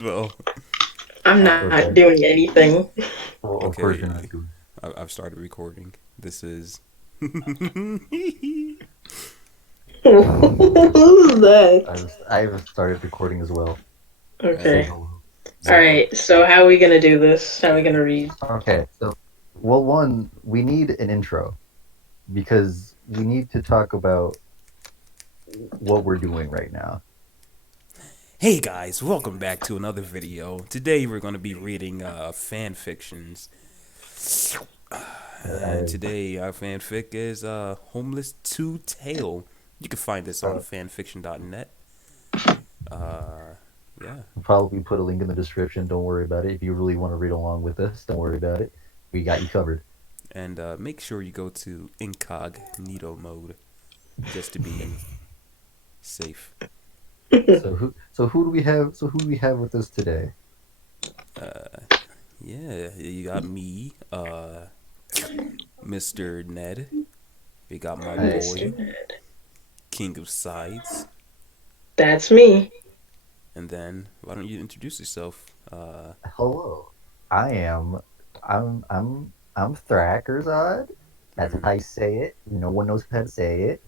Well, I'm not Okay. doing anything. Well, of course okay. you're not doing. I've started recording. This is. Who's that? I've started recording as well. Say Okay. and hello. All so right. So how are we gonna do this? How are we yeah. gonna read? Okay, so well, one we need an intro because we need to talk about what we're doing right now. Hey guys, welcome back to another video. Today we're going to be reading fan fictions. And I, today our fanfic is Homeless Two Tail. You can find this on uh, fanfiction.net. Uh, yeah. I'll probably put a link in the description. Don't worry about it. If you really want to read along with us, don't worry about it. We got you covered. And make sure you go to incognito mode just to be safe. So who do we have? So who do we have with us today? Uh, yeah, you got me, Mr. Ned. You got my I, boy, Mr. Ned. King of Sides. That's me. And then, why don't you introduce yourself? Hello. I am. I'm Thrackersod. That's how you say it. No one knows how to say it.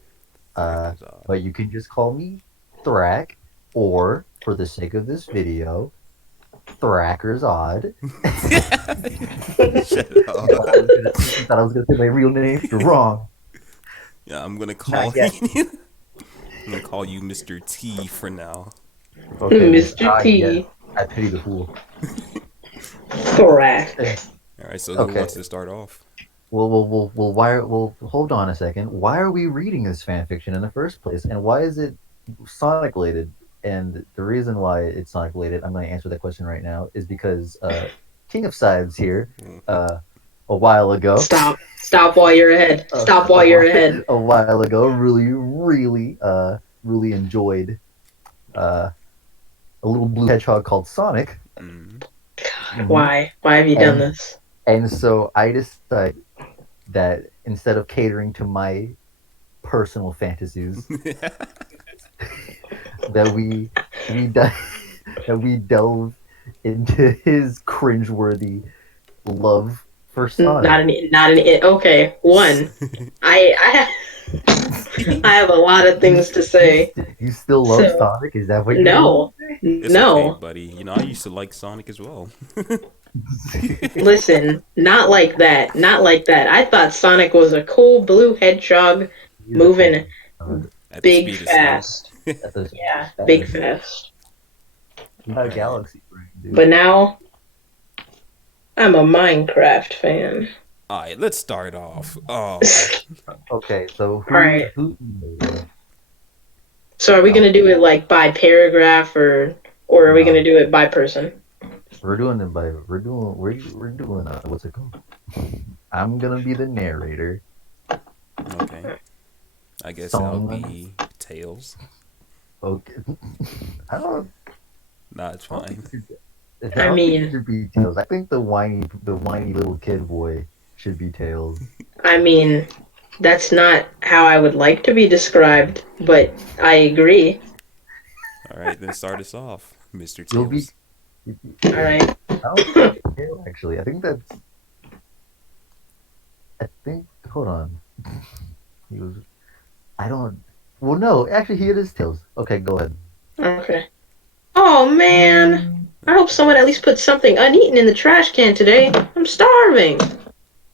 Uh, Thrackers odd. but you can just call me Thrack, or for the sake of this video, Thracker's Odd. Shut up. You thought I was gonna say my real name? You're wrong. Yeah, I'm gonna call Not yet. you. I'm gonna call you Mr. T for now. Okay. Mr. Yes. T. I pity the fool. Thrack. All right, so who Okay. wants to start off? Well, hold on a second. Why are we reading this fan fiction in the first place? And why is it Sonic related? And the reason why it's Sonic related, I'm going to answer that question right now, is because King of Sides here, a while ago, Stop. Stop while you're ahead. Stop while you're ahead. a while ago, really enjoyed uh, a little blue hedgehog called Sonic. Mm. Mhm. Why? Why have you done And this? and so I decided that instead of catering to my personal fantasies, that that we delve into his cringeworthy love for Sonic. Not an. Okay. One. I have a lot of You things to say. you still love So Sonic? Is that what you're going no, It's okay, no. buddy. You know, I used to like Sonic as well. to say? Listen, not like that. Not like that. I thought Sonic was a cool blue hedgehog He's a cool moving At the big speed of sound. fast. at the Yeah, big fast. fast. He's got a Alright. galaxy brain, dude. But now I'm a Minecraft fan. Alright, let's start off. Okay, so All right. who So are we um, gonna do it like by paragraph or are we gonna no, do it by person? we're doing it by we're doing what's it called? I'm gonna be the narrator. Okay. I guess I'll Someone be Tails. okay. I don't Nah, it's I don't think fine. I I don't think it mean, should be Tails. I think the whiny little kid boy should be Tails. I mean, that's not how I would like to be described, but I agree. Alright, then start us off, Mr. You'll be Tails. All right. I don't think it's Tail actually. I think hold on. He was I don't well no, actually he is Tails. Okay, go ahead. Okay. Oh man, I hope someone at least put something uneaten in the trash can today. I'm starving.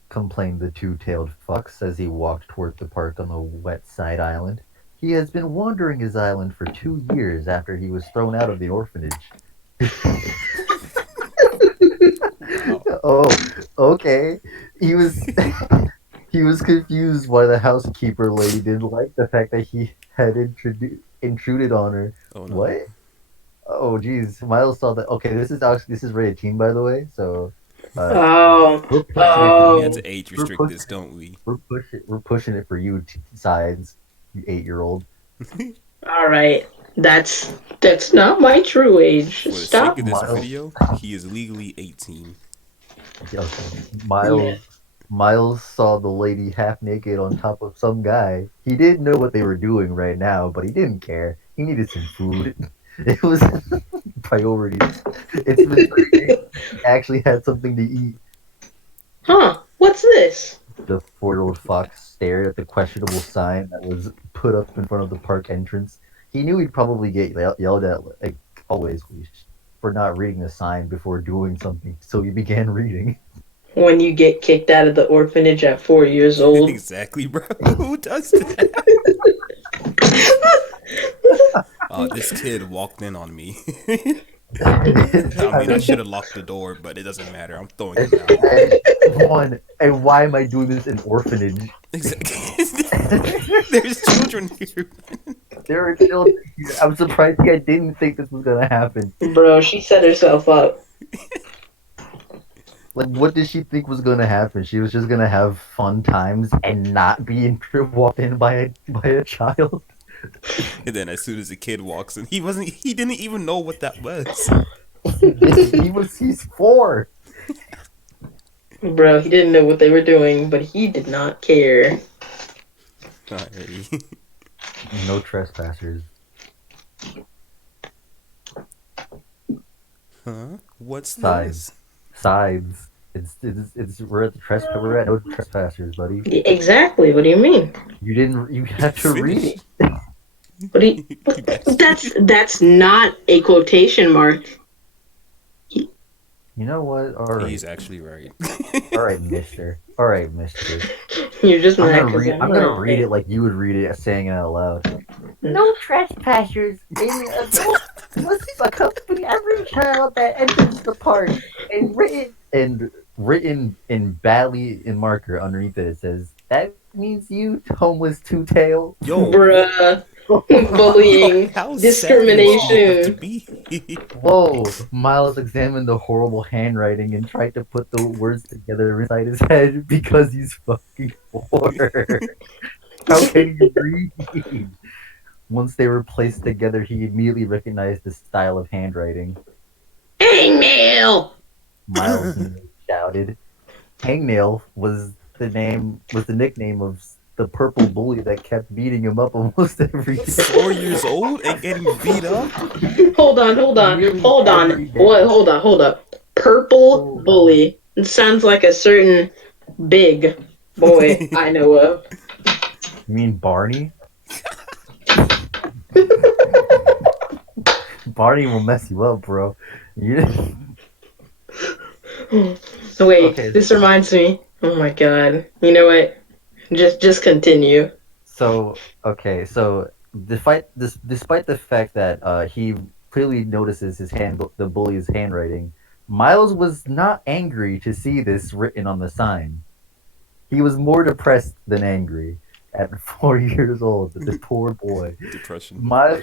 Complained the two-tailed fox as he walked toward the park on the wet side island. He has been wandering his island for 2 years after he was thrown out of the orphanage. Wow. Oh, okay. He was he was confused why the housekeeper lady didn't like the fact that he had intruded on her. Oh no. What? Oh, geez. Miles saw that. Okay, this is rated teen, by the way. So, uh, Oh, we're pushing it for We had oh. you. to age We're restrict push, this, don't we? we're pushing it for you, sides. You 8-year-old. All right. That's not my true age. For the sake Stop. of this Miles. video, he is legally 18. Okay. Yeah. Miles saw the lady half naked on top of some guy. He didn't know what they were doing right now, but he didn't care. He needed some food. It was priorities. It's been 3 days. He actually had something to eat. Huh? What's this? The 4-year-old fox stared at the questionable sign that was put up in front of the park entrance. He knew he'd probably get yelled at, like always, for not reading the sign before doing something, so he began reading. When you get kicked out of the orphanage at 4 years old. Exactly, bro. Who does that? This kid walked in on me. I mean, I should have locked the door, but it doesn't matter. I'm throwing him out. And why am I doing this in orphanage? Exactly. There's children here. There are children here. I'm surprised I didn't think this was gonna happen. Bro, she set herself up. Like, what did she think was gonna happen? She was just gonna have fun times and not be walked in by a child. And then as soon as the kid walks in, he didn't even know what that was. He's 4. Bro, he didn't know what they were doing, but he did not care. Alrighty. No trespassers. Huh? What's Sides. this? Sides. We're at the trespass. We're at no trespassers, buddy. Exactly. What do you mean? You have to read it. What do you? That's not a quotation mark. You know what? All right. He's actually right. All right, mister. All right, mister. You're just mad I'm 'cause gonna read it like you would read it, saying it out loud. No trespassers. Adults must accompany every child that enters the park. And written in badly in marker underneath it says, "That means you, homeless two-tail." Yo, Bruh. Bullying. how Discrimination. savage do you have to be? Whoa! Miles examined the horrible handwriting and tried to put the words together inside his head because he's fucking 4. How can you read? Once they were placed together, he immediately recognized the style of handwriting. Hangnail. Miles shouted. Hangnail was the nickname of the purple bully that kept beating him up almost every day. 4 years old and getting beat up? Hold on. Hold up. Purple bully. It sounds like a certain big boy I know of. You mean Barney? Barney will mess you up, bro. Wait, Okay. this reminds me. Oh my god. You know what? Just continue. So despite the fact that he clearly notices the bully's handwriting, Miles was not angry to see this written on the sign. He was more depressed than angry. At 4 years old, the poor boy. Depression. Miles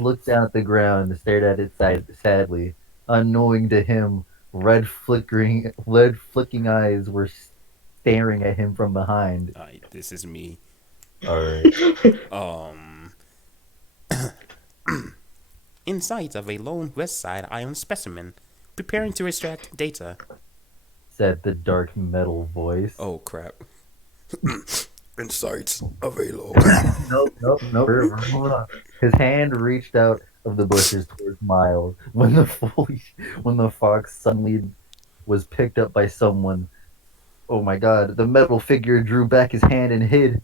looked down at the ground and stared at it sadly. Unknowing to him, red flicking eyes were staring at him from behind. This is me. Alright. In sight of a lone West Side Island specimen, preparing to extract data. Said the dark metal voice. Oh crap. In sight of a lone. Nope. We're moving on. His hand reached out of the bushes towards Miles when the fox suddenly was picked up by someone. Oh my god, the metal figure drew back his hand and hid.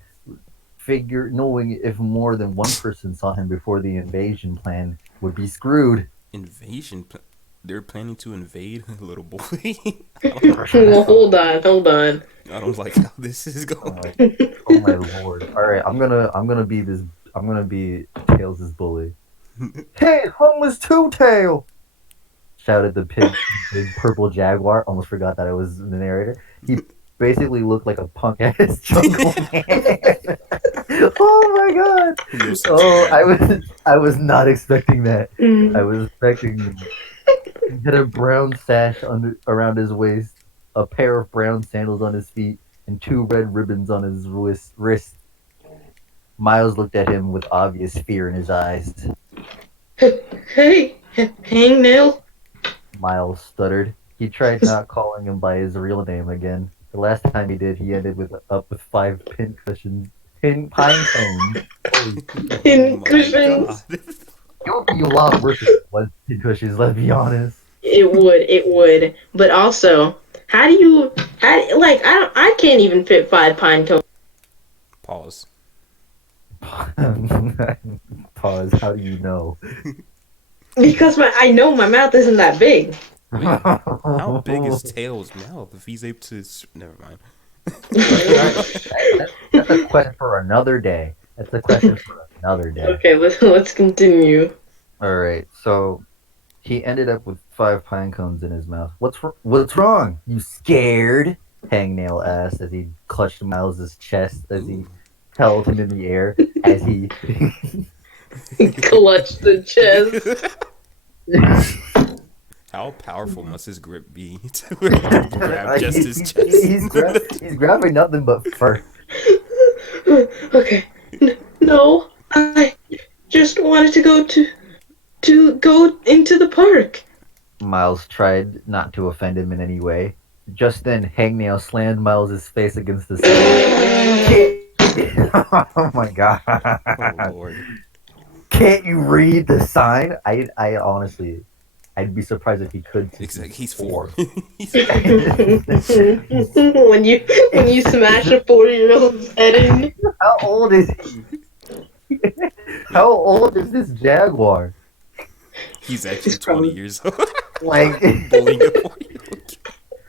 Figure knowing if more than one person saw him before the invasion plan would be screwed. Invasion? They're planning to invade a little boy? Well, hold on. I don't like how this is going. Oh my lord. Alright, I'm gonna be Tails' bully. Hey, homeless two-tail! Shouted the big purple jaguar. Almost forgot that I was the narrator. He basically looked like a punk ass jungle man. Oh my god! Oh, I was not expecting that. I was expecting he had a brown sash around his waist, a pair of brown sandals on his feet, and 2 red ribbons on his wrist. Miles looked at him with obvious fear in his eyes. Hey, Hangnail. Miles stuttered. He tried not calling him by his real name again. The last time he did, he ended up with 5 pine cones. Pin cushions. God. It would be a lot worse if it was tushes, let's be honest. It would. But also, how do you, I can't even fit 5 pine cones. Pause. Pause, how do you know? Because I know my mouth isn't that big. Wait, how big is Tails' mouth if he's able to? Never mind. That's a question for another day. That's a question for another day. Okay, let's continue. Alright, so he ended up with 5 pine cones in his mouth. What's wrong? You scared? Hangnail asked as he clutched Miles's chest as he held him in the air as he Clutch the chest. How powerful must his grip be to grab just his chest? He's grabbing nothing but fur. Okay. No, I just wanted to go into the park. Miles tried not to offend him in any way. Just then, Hangnail slammed Miles's face against the sign. Oh my god. Oh lord. Can't you read the sign? I honestly, I'd be surprised if he could. Exactly. He's 4. when you smash a 4-year-old's head in. How old is he? How old is this jaguar? He's actually 20 years old. Like, Bullying a 4-year-old.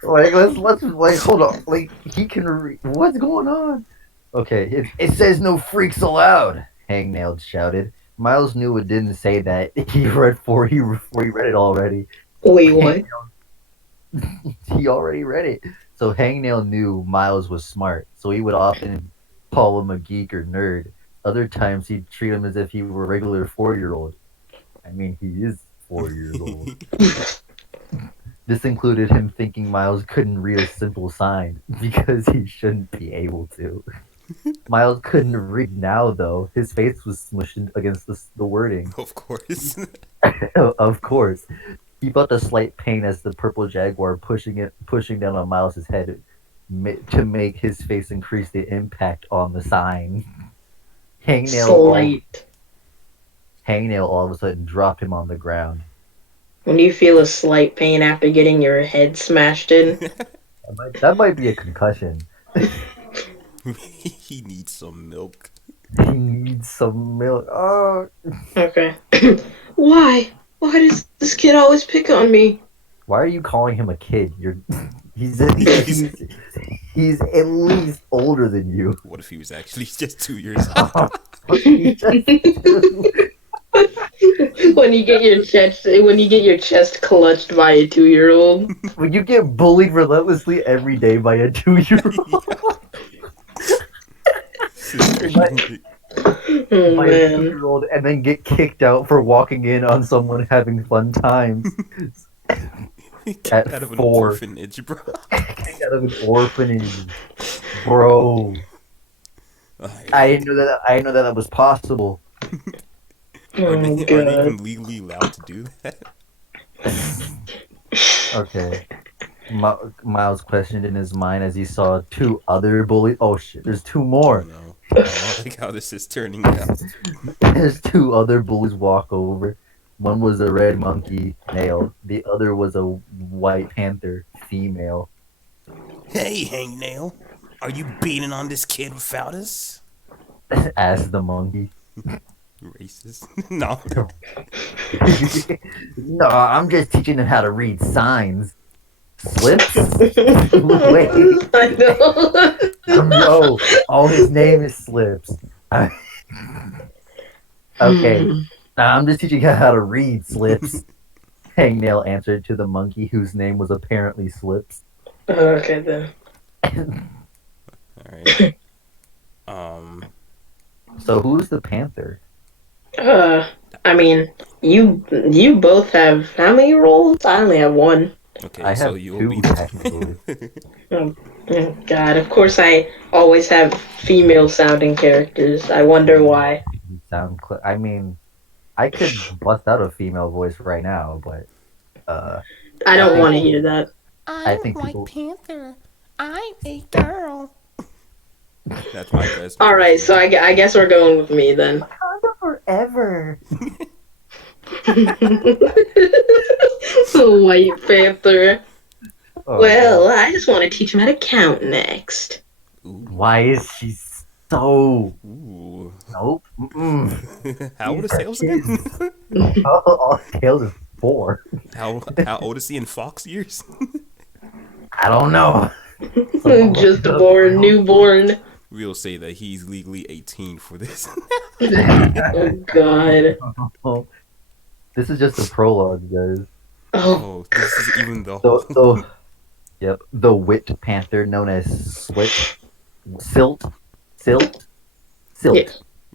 like let's like hold on. Like he can read. What's going on? Okay, it says no freaks allowed. Hangnail shouted. Miles knew it didn't say that. He read before he read it already. Wait, what? He already read it. So Hangnail knew Miles was smart, so he would often call him a geek or nerd. Other times he'd treat him as if he were a regular 4-year-old. I mean, he is 4 years old. This included him thinking Miles couldn't read a simple sign because he shouldn't be able to. Miles couldn't read now, though. His face was smushed against the wording. Of course. Of course. He felt a slight pain as the purple jaguar pushing down on Miles's head to make his face increase the impact on the sign. Hangnail all of a sudden dropped him on the ground. When you feel a slight pain after getting your head smashed in. That might be a concussion. He needs some milk. He needs some milk. Oh. Okay. Why? Why does this kid always pick on me? Why are you calling him a kid? He's at least older than you. What if he was actually just 2 years old? When you get your chest clutched by a 2-year-old. When you get bullied relentlessly every day by a 2-year-old. Oh, By a man. 2-year-old and then get kicked out for walking in on someone having fun times. Kicked At out of an 4. orphanage, bro. Kicked out of an orphanage, bro. I didn't know that was possible. Oh, Are they God. even legally allowed to do that? Okay. Miles questioned in his mind as he saw 2 other bullies. Oh shit! There's 2 more. No. I don't like how this is turning out. There's 2 other bullies walk over. One was a red monkey, male. The other was a white panther, female. Hey, Hangnail. Are you beating on this kid without us? Asked the monkey. Racist. No. No, I'm just teaching him how to read signs. Slips? Wait. I know. No. Oh, his name is Slips. Okay. I'm just teaching him how to read, Slips. Hangnail answered to the monkey whose name was apparently Slips. Okay, then. Alright. So who's the panther? I mean, you both have how many roles? I only have one. Okay, I so have you'll 2 be technically. Oh, God, of course I always have female-sounding characters. I wonder why. I mean, I could bust out a female voice right now, but I don't want to hear that. I think people... Panther. I'm a girl. That's my best. Alright, so I guess we're going with me then. Forever. The White Panther. Oh, Well, I just want to teach him how to count next. Ooh. why is she so? Ooh. Nope. Mm-mm. How old is These are Tails again? kids. All Tails is 4. How old is he in Fox years? I don't know. Just born, newborn. We'll say that he's legally 18 for this. Oh God. This is just a prologue, guys. Oh, Oh, this is even the So, whole. so yep, the Wit Panther, known as Silt, yeah.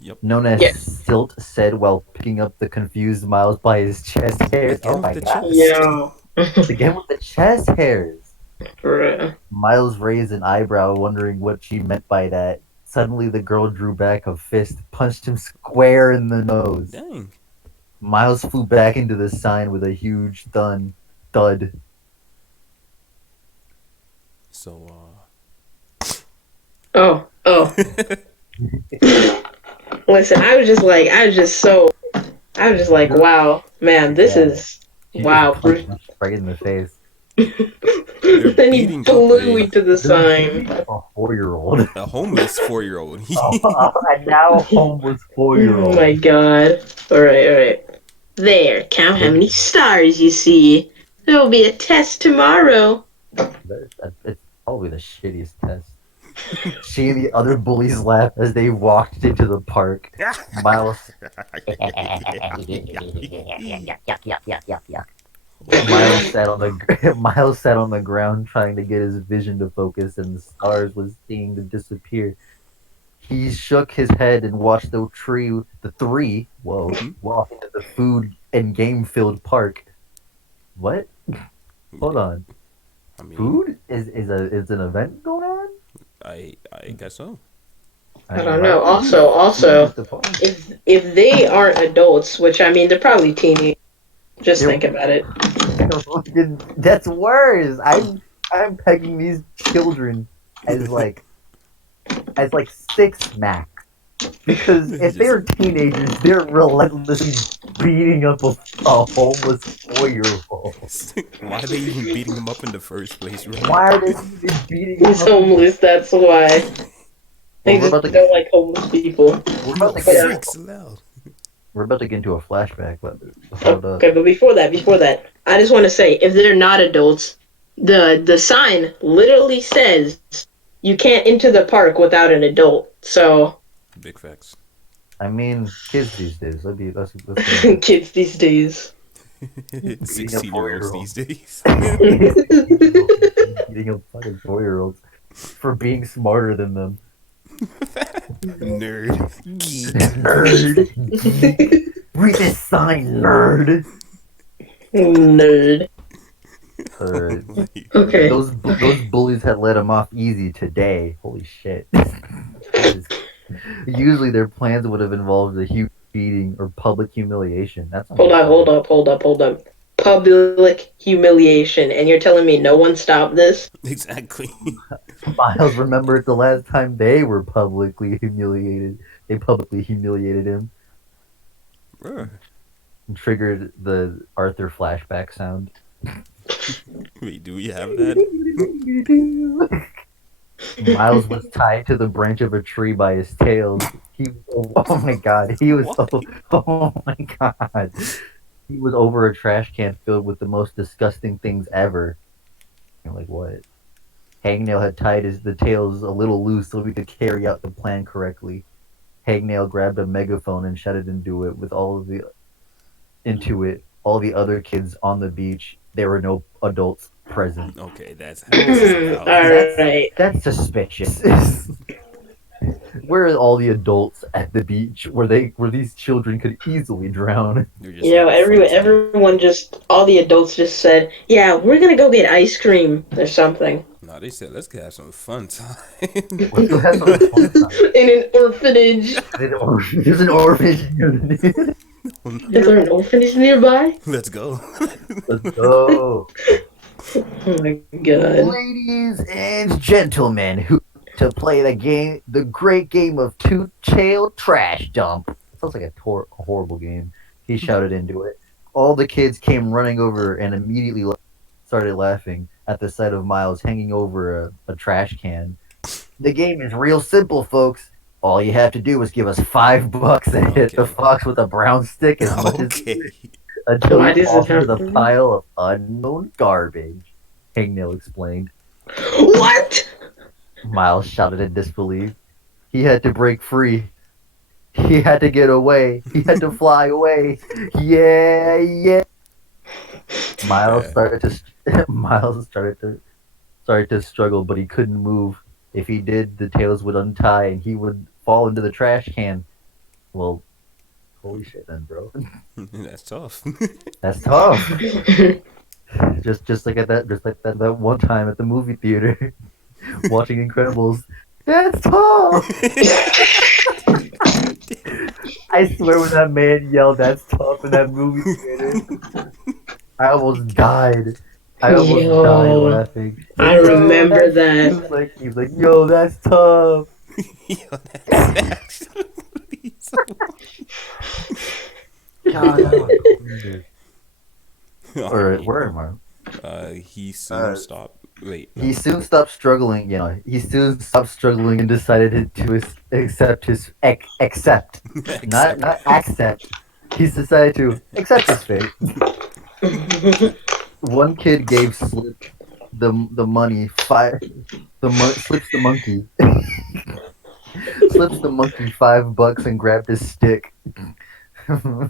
Yep. known as Yeah. Silt, said while picking up the confused Miles by his chest hairs. Again Oh with my the god! chest. Yo. Again with the chest hairs. Bruh. Miles raised an eyebrow, wondering what she meant by that. Suddenly, the girl drew back a fist, punched him square in the nose. Dang. Miles flew back into the sign with a huge thud. So, Oh. Listen, I was just like, wow, man, this is She wow. just punched him right in the face. Then he beating up flew a- into the sign. A 4-year-old. a homeless 4-year-old. A now homeless Oh 4-year-old. my God. All right. There, count how many stars you see. There will be a test tomorrow. It's probably the shittiest test. She and the other bullies laughed as they walked into the park. Miles Miles sat on the ground trying to get his vision to focus, and the stars was seeing to disappear. He shook his head and watched the three, walk into the food and game-filled park. What? Hold on. I mean, Food is an event going on? I guess so. I don't know. Also, if they aren't adults, which I mean, they're probably teenagers. Just think about it. That's worse. I'm pegging these children as like 6 max. Because if they're teenagers, they're relentlessly beating up a homeless 4-year-old. Why are they even beating him up in the first place? Right? Why are they even beating him He's up? homeless. That's why. They Well, just don't like homeless people. We're No, about to get, freaks allowed. we're about to get into a flashback, but hold up. Okay, but before that, I just want to say, if they're not adults, the sign literally says you can't enter the park without an adult. So Big facts. I mean, kids these days. Let's kids these days. 16-year-olds these days. beating up fucking 4-year-olds for being smarter than them. Nerd. Geek. Nerd. Read this sign, nerd. Nerd. Okay. Those bullies had let him off easy today. Holy shit. Usually their plans would have involved a huge beating or public humiliation. That's Hold up. Public humiliation, and you're telling me no one stopped this? Exactly. Miles remembered the last time they were publicly humiliated. They publicly humiliated him. Bruh. And triggered the Arthur flashback sound. Wait, do we have that? Miles was tied to the branch of a tree by his tail. Oh my god, he was oh my god. He was over a trash can filled with the most disgusting things ever. You're like, what? Hangnail had tied the tails a little loose so we could carry out the plan correctly. Hangnail grabbed a megaphone and shouted into it all the other kids on the beach. There were no adults present. Okay, that's how this is about. Alright. That's suspicious. Where are all the adults at the beach where these children could easily drown? You know, everyone all the adults just said, yeah, we're gonna go get ice cream or something. No, they said let's have some fun time. Let's go have some fun time. In an orphanage. There's an orphanage. Is there an orphanage nearby? Let's go. Let's go. Oh my god. Ladies and gentlemen, to play the great game of two-tailed trash dump. Sounds like a horrible game. He shouted into it. All the kids came running over and immediately started laughing at the sight of Miles hanging over a trash can. The game is real simple, folks. All you have to do is give us $5 and hit the Okay. fox with a brown stick as much as you Okay. wish until Why he does it falls into have the to be? pile of unknown garbage. Hangnail explained. What? Miles shouted in disbelief. He had to break free. He had to get away. He had to fly away. Yeah, yeah. Miles Yeah. started to Miles started to struggle, but he couldn't move. If he did, the tails would untie and he would fall into the trash can. Well, holy shit, then, bro. That's tough. That's tough. Just like that one time at the movie theater, watching Incredibles. That's tough. I swear, when that man yelled "That's tough" in that movie theater, I almost died. I almost died Yo, laughing. He's I like, "Yo, remember that's." that. He was like, "Yo, that's tough." Yo, that's actually so. God, that was weird. Or Alright. where am I? He soon Uh, stopped. Wait, no. He soon stopped struggling. You know, he soon stopped struggling and decided to accept his accept, Except. not accept. He's decided to accept his fate. One kid gave Slip the money slips the monkey slips the monkey $5 and grabbed his stick.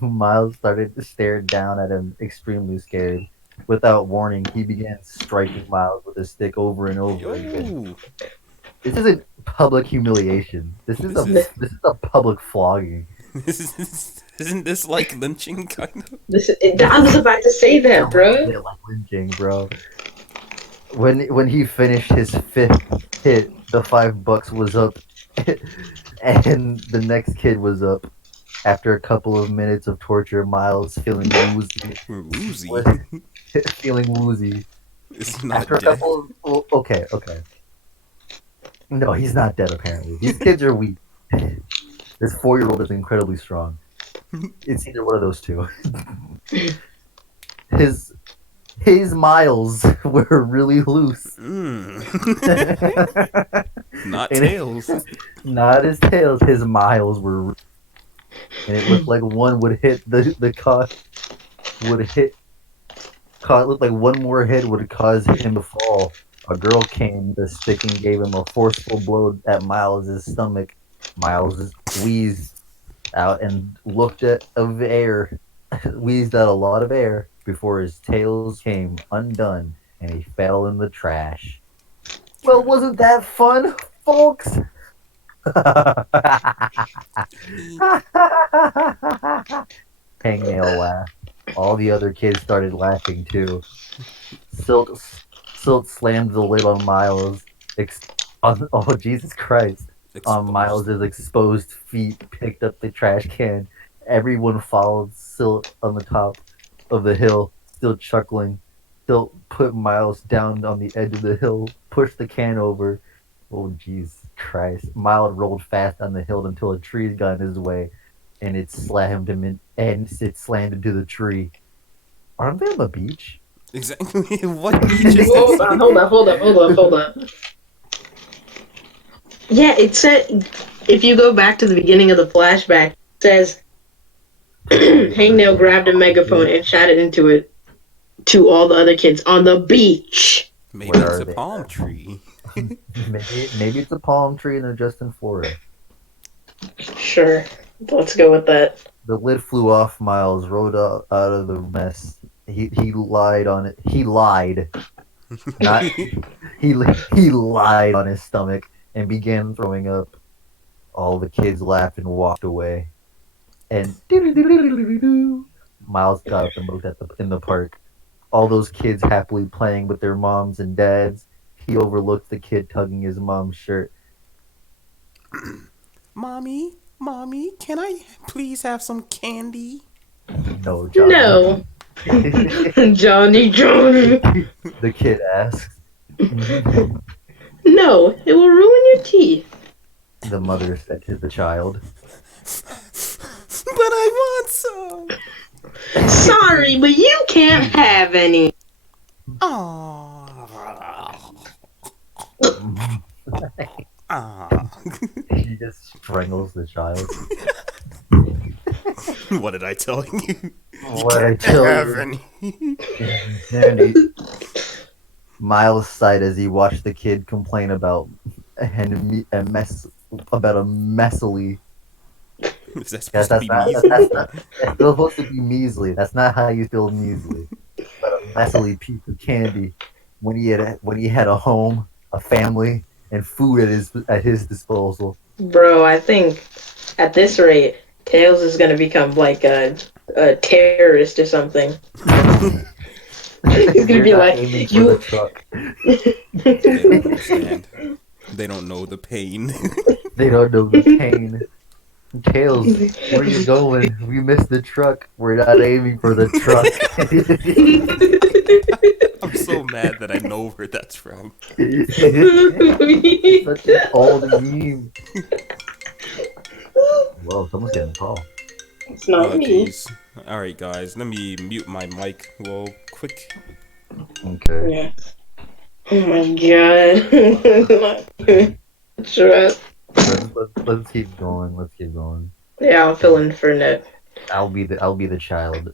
Miles started to stare down at him, extremely scared. Without warning, he began striking Miles with his stick over and over again. Yo. This isn't public humiliation. This is. This is a public flogging. Isn't this like lynching, kind of? I was about to say that, bro. They like lynching, bro. When he finished his fifth hit, the $5 was up, and the next kid was up. After a couple of minutes of torture, Miles feeling woozy, Woozy. feeling woozy. It's not After a dead. couple of okay. No, he's not dead. Apparently, these kids are weak. This 4-year-old is incredibly strong. It's either one of those two. His miles were really loose. Mm. Not And tails. Not his tails. His miles were, and it looked like one would hit the car. Would hit. It looked like one more hit would cause him to fall. A girl came with a stick and gave him a forceful blow at Miles's stomach. Miles wheezed out and looked at of air, wheezed out a lot of air before his tails came undone and he fell in the trash. Well, wasn't that fun, folks? Hangnail laughed. All the other kids started laughing too. Silt slammed the lid on Miles. Oh, Jesus Christ. On Exposed. Miles's exposed feet, picked up the trash can. Everyone followed Silt on the top of the hill, still chuckling. Silt put Miles down on the edge of the hill, pushed the can over. Oh, Jesus Christ. Miles rolled fast down the hill until a tree got in his way, and it slammed into the tree. Aren't they on the beach? Exactly. What beach is Hold this? on, hold up. Yeah, it said, if you go back to the beginning of the flashback, it says, Hangnail grabbed a megaphone and shouted into it to all the other kids on the beach. Maybe Where it's are a they? palm tree. Maybe it's a palm tree and they're just in Florida. Sure, let's go with that. The lid flew off. Miles rolled out of the mess. He lied on it. He lied. Not he lied on his stomach and began throwing up. All the kids laughed and walked away. And Miles got up and looked at in the park. All those kids happily playing with their moms and dads. He overlooked the kid tugging his mom's shirt. Mommy, can I please have some candy? No, Johnny. No. Johnny. The kid asks. No, it will ruin your teeth. The mother said to the child. But I want some. Sorry, but you can't have any. Ah. He just strangles the child. What did I tell you? You What I can't tell have you. any. Sandy. Miles sighed as he watched the kid complain about a mess about a messily. Is that Yes, supposed to be that's measly? not. It's still supposed to be measly. That's not how you feel measly. But a messily piece of candy when he had a home, a family, and food at his disposal. Bro, I think at this rate, Tails is gonna become like a terrorist or something. He's gonna We're be not like, aiming for the you. truck. They don't understand. They don't know the pain. They don't know the pain. Tails, where you going? We missed the truck. We're not aiming for the truck. I'm so mad that I know where that's from. It's such an old meme. Whoa, someone's getting a call. It's not Oh, me. jeez. Alright, guys, let me mute my mic. Well, quick. Okay. Yeah. Oh my god. Sure. Let's keep going. Let's keep going. Yeah, I'll fill in for Nick. I'll be the child.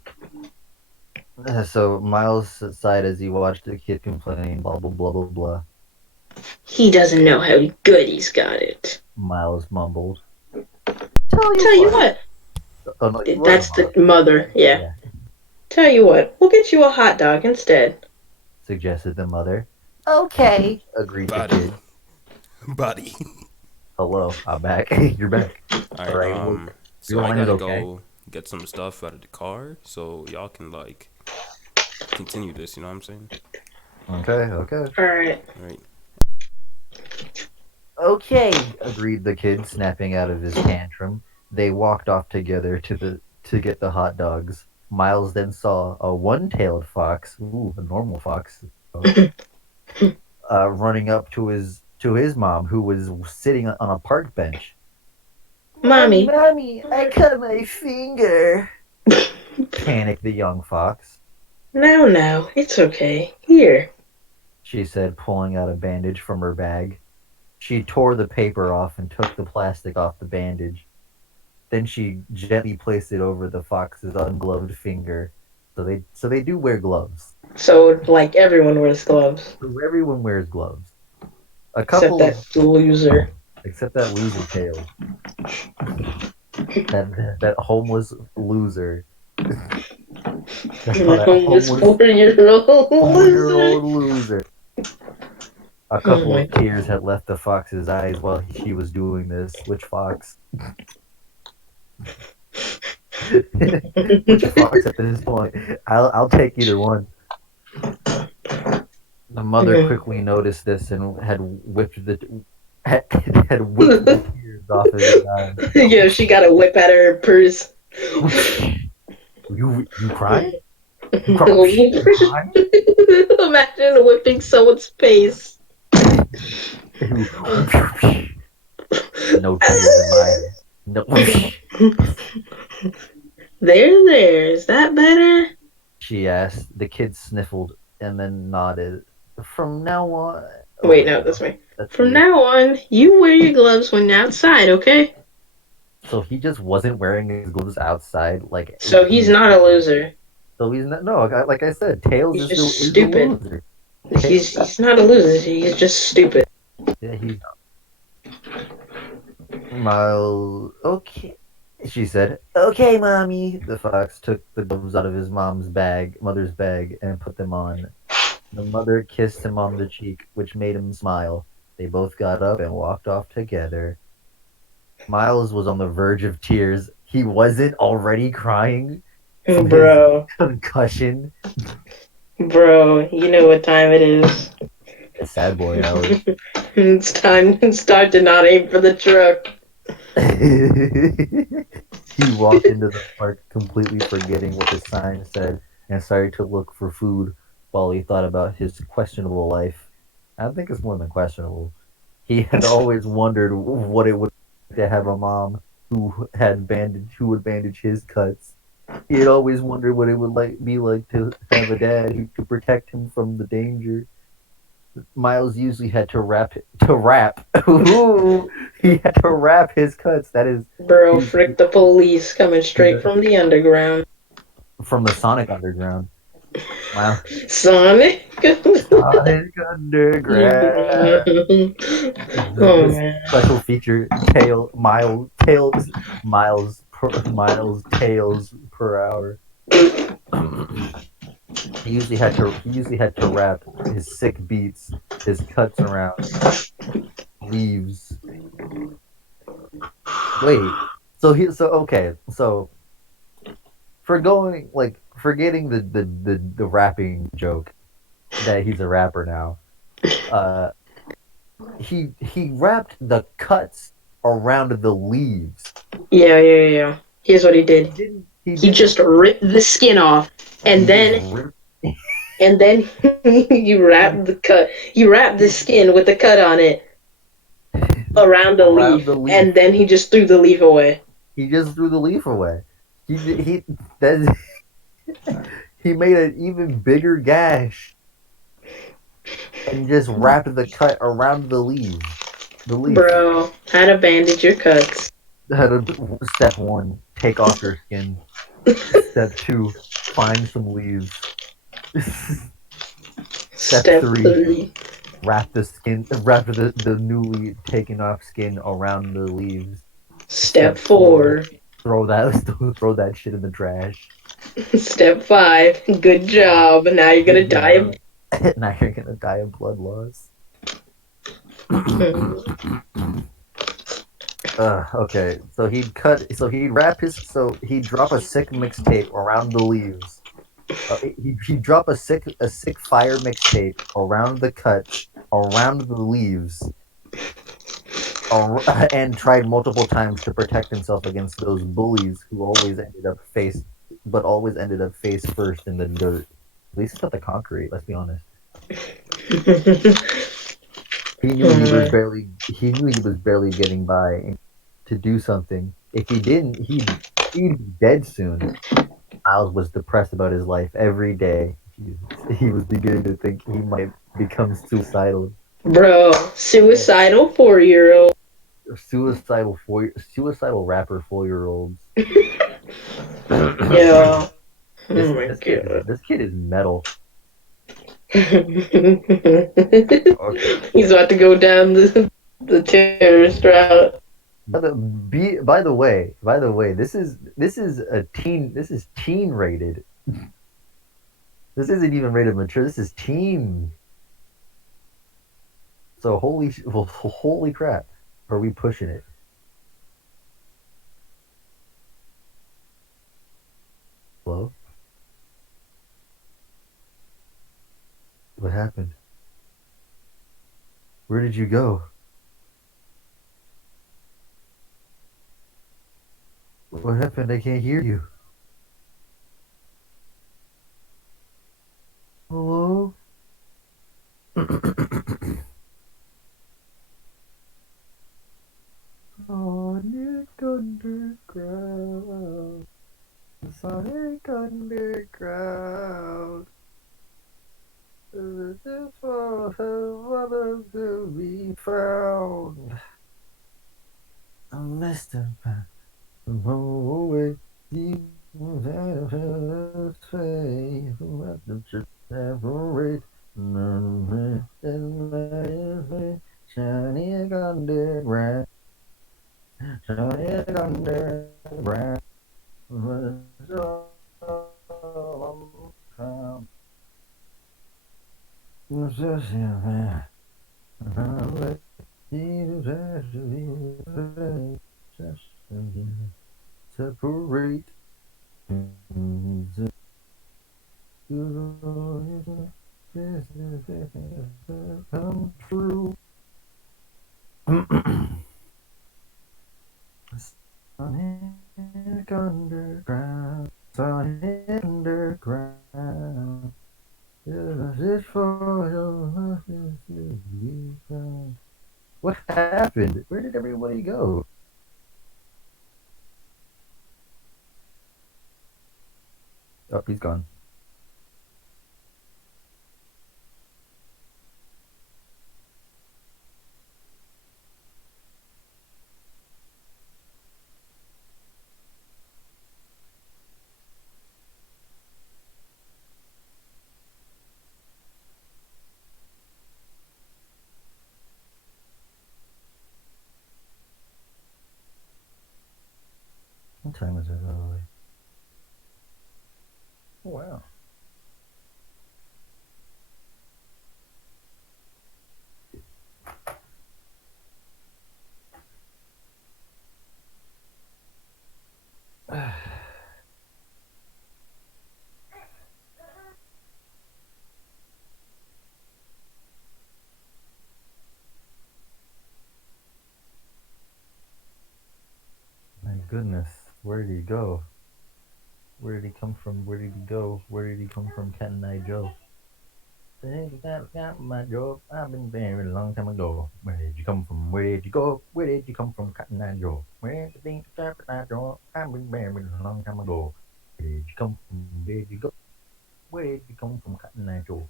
So Miles sighed as he watched the kid complaining. Blah blah blah blah blah. He doesn't know how good he's got it. Miles mumbled. Tell you what. Oh no, you are the That's mother. the mother. Yeah. Yeah, Tell you what. We'll get you a hot dog instead. suggested the mother. Okay. Agreed the Buddy. kid. Buddy. Hello, I'm back. You're back. Alright, Alright, so your I line is gotta okay. go get some stuff out of the car so y'all can, like, continue this, you know what I'm saying? Okay. Alright. Alright. Okay, agreed the kid, snapping out of his tantrum. They walked off together to get the hot dogs. Miles then saw a one-tailed fox, ooh, a normal fox, running up to his mom, who was sitting on a park bench. Mommy. Mommy, I cut my finger. Panicked the young fox. No, it's okay. Here. She said, pulling out a bandage from her bag. She tore the paper off and took the plastic off the bandage. Then she gently placed it over the fox's ungloved finger. So they do wear gloves. So, like, everyone wears gloves. So everyone wears gloves. A Except couple that of loser. except that loser tail. That homeless loser. The homeless 4-year-old 4-year-old loser. loser. A Oh couple my of tears had left the fox's eyes while she was doing this. Which fox? Which fox at this point? I'll take either one. The mother quickly noticed this and had whipped the tears off of his eyes. Yeah, she got a whip out of her purse. You crying? You crying? Imagine whipping someone's face. No tears in my eyes. No. There. Is that better? She asked. The kid sniffled and then nodded. From now on. Oh, Wait, no, that's me. That's From you. now on, you wear your gloves when you're outside, okay? So he just wasn't wearing his gloves outside, like. So he's not a loser. So he's not. No, like I said, Tails He's is just the stupid. loser. He's not a loser. He's just stupid. Yeah, he's. Miles. Okay, she said. Okay, mommy. The fox took the gloves out of his mother's bag, and put them on. The mother kissed him on the cheek, which made him smile. They both got up and walked off together. Miles was on the verge of tears. He wasn't already crying from Bro, his concussion. you know what time it is. It's sad boy hours. It's time to not aim for the truck. He walked into the park completely forgetting what the sign said and started to look for food while he thought about his questionable life. I think it's more than questionable. He had always wondered what it would be to have a mom who would bandage his cuts. He had always wondered what it would be like to have a dad who could protect him from the danger. Miles usually had to rap. Ooh, he had to rap his cuts. That is, Bro, he's, frick the police coming he's straight from the underground. from the Sonic Underground. Wow. Sonic? Sonic Underground. Oh This man. special feature miles tails per hour. He usually had to rap his sick beats, his cuts around leaves. Wait, so forgetting the rapping joke that he's a rapper now. Uh, he rapped the cuts around the leaves. Yeah. Here's what he did. He He didn't. just ripped the skin off, and He just then ripped. and then you wrap the cut. You wrap the skin with the cut on it around the Around leaf, the leaf. and then he just threw the leaf away. He just threw the leaf away. He that he made an even bigger gash and just wrapped the cut around the leaf. The leaf. Bro, how to bandage your cuts. Step 1, take off your skin. Step 2, find some leaves. Step 3, wrap the newly taken off skin around the leaves. Step 4. throw that shit in the trash. Step 5. Good job. Now you're gonna Good die of. job. Now you're gonna die of blood loss. Okay, he'd drop a sick mixtape around the leaves. He'd drop a sick fire mixtape around the cuts, around the leaves, and tried multiple times to protect himself against those bullies who always ended up face first in the dirt. At least it's not the concrete. Let's be honest. He knew he was barely getting by to do something. If he didn't, he'd be dead soon. Miles was depressed about his life every day. He was beginning to think he might become suicidal. Bro, suicidal 4-year-old. Suicidal rapper 4-year-olds. Yeah. Oh my god. This kid is metal. Okay. He's about to go down the terrorist route. By the way, this is teen rated. This isn't even rated mature. This is teen. So holy crap, are we pushing it? Hello? What happened? Where did you go? What happened? I can't hear you. Hello? Sonic Underground. Sonic Underground. This is for mother to be found. I missed him. Away. Deep separate. Shining underground. Shining underground. Separate. Come true. Sonic Underground. Sonic Underground. What happened? Where did everybody go? he's gone. What time is it? Oh, wow. My goodness, where did he go? Where did he come from? Where did he go? Where did he come from, Cat and I Joe? Got my job. I've been there a long time ago. Where did you come from? Where did you go? Where did you come from, Cat and I Joe? Where did you think I Joe? I've been there a long time ago. Where did you come from? Where did you go? Where did you come from, Cat and I Joe?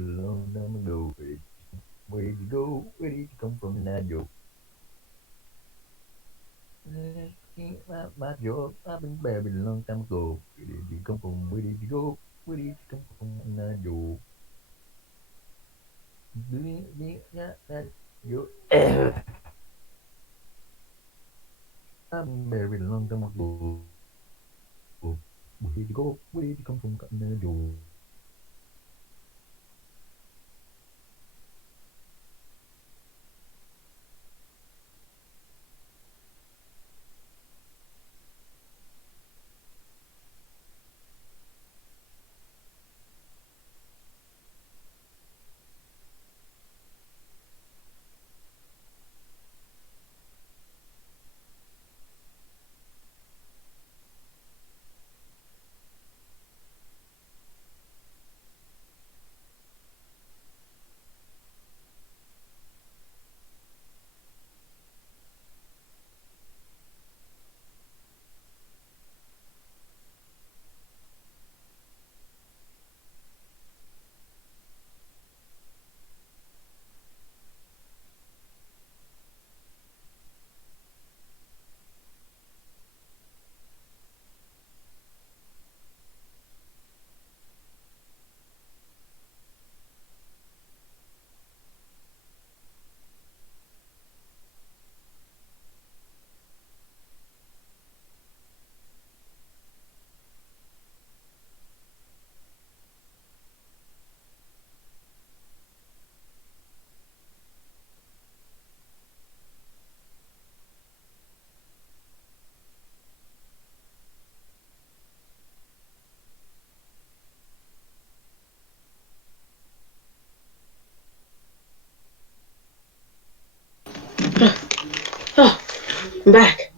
Long time ago. Where did you go? Where did you come from, Nadio? My job, I've been buried a long time ago. Where did you come from? Where did you go? Where did you come from, Nadio? I've been buried a long time ago. Where did you go? Where did you come from, Nadio? Oh, I'm back.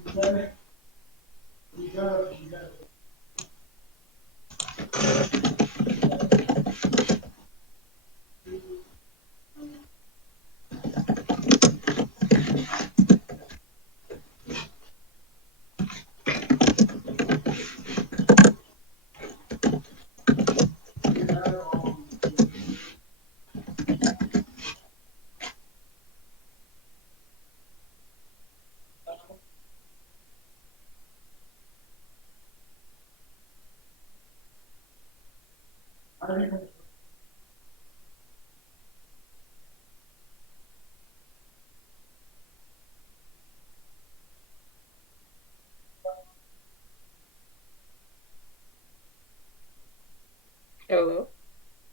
Hello.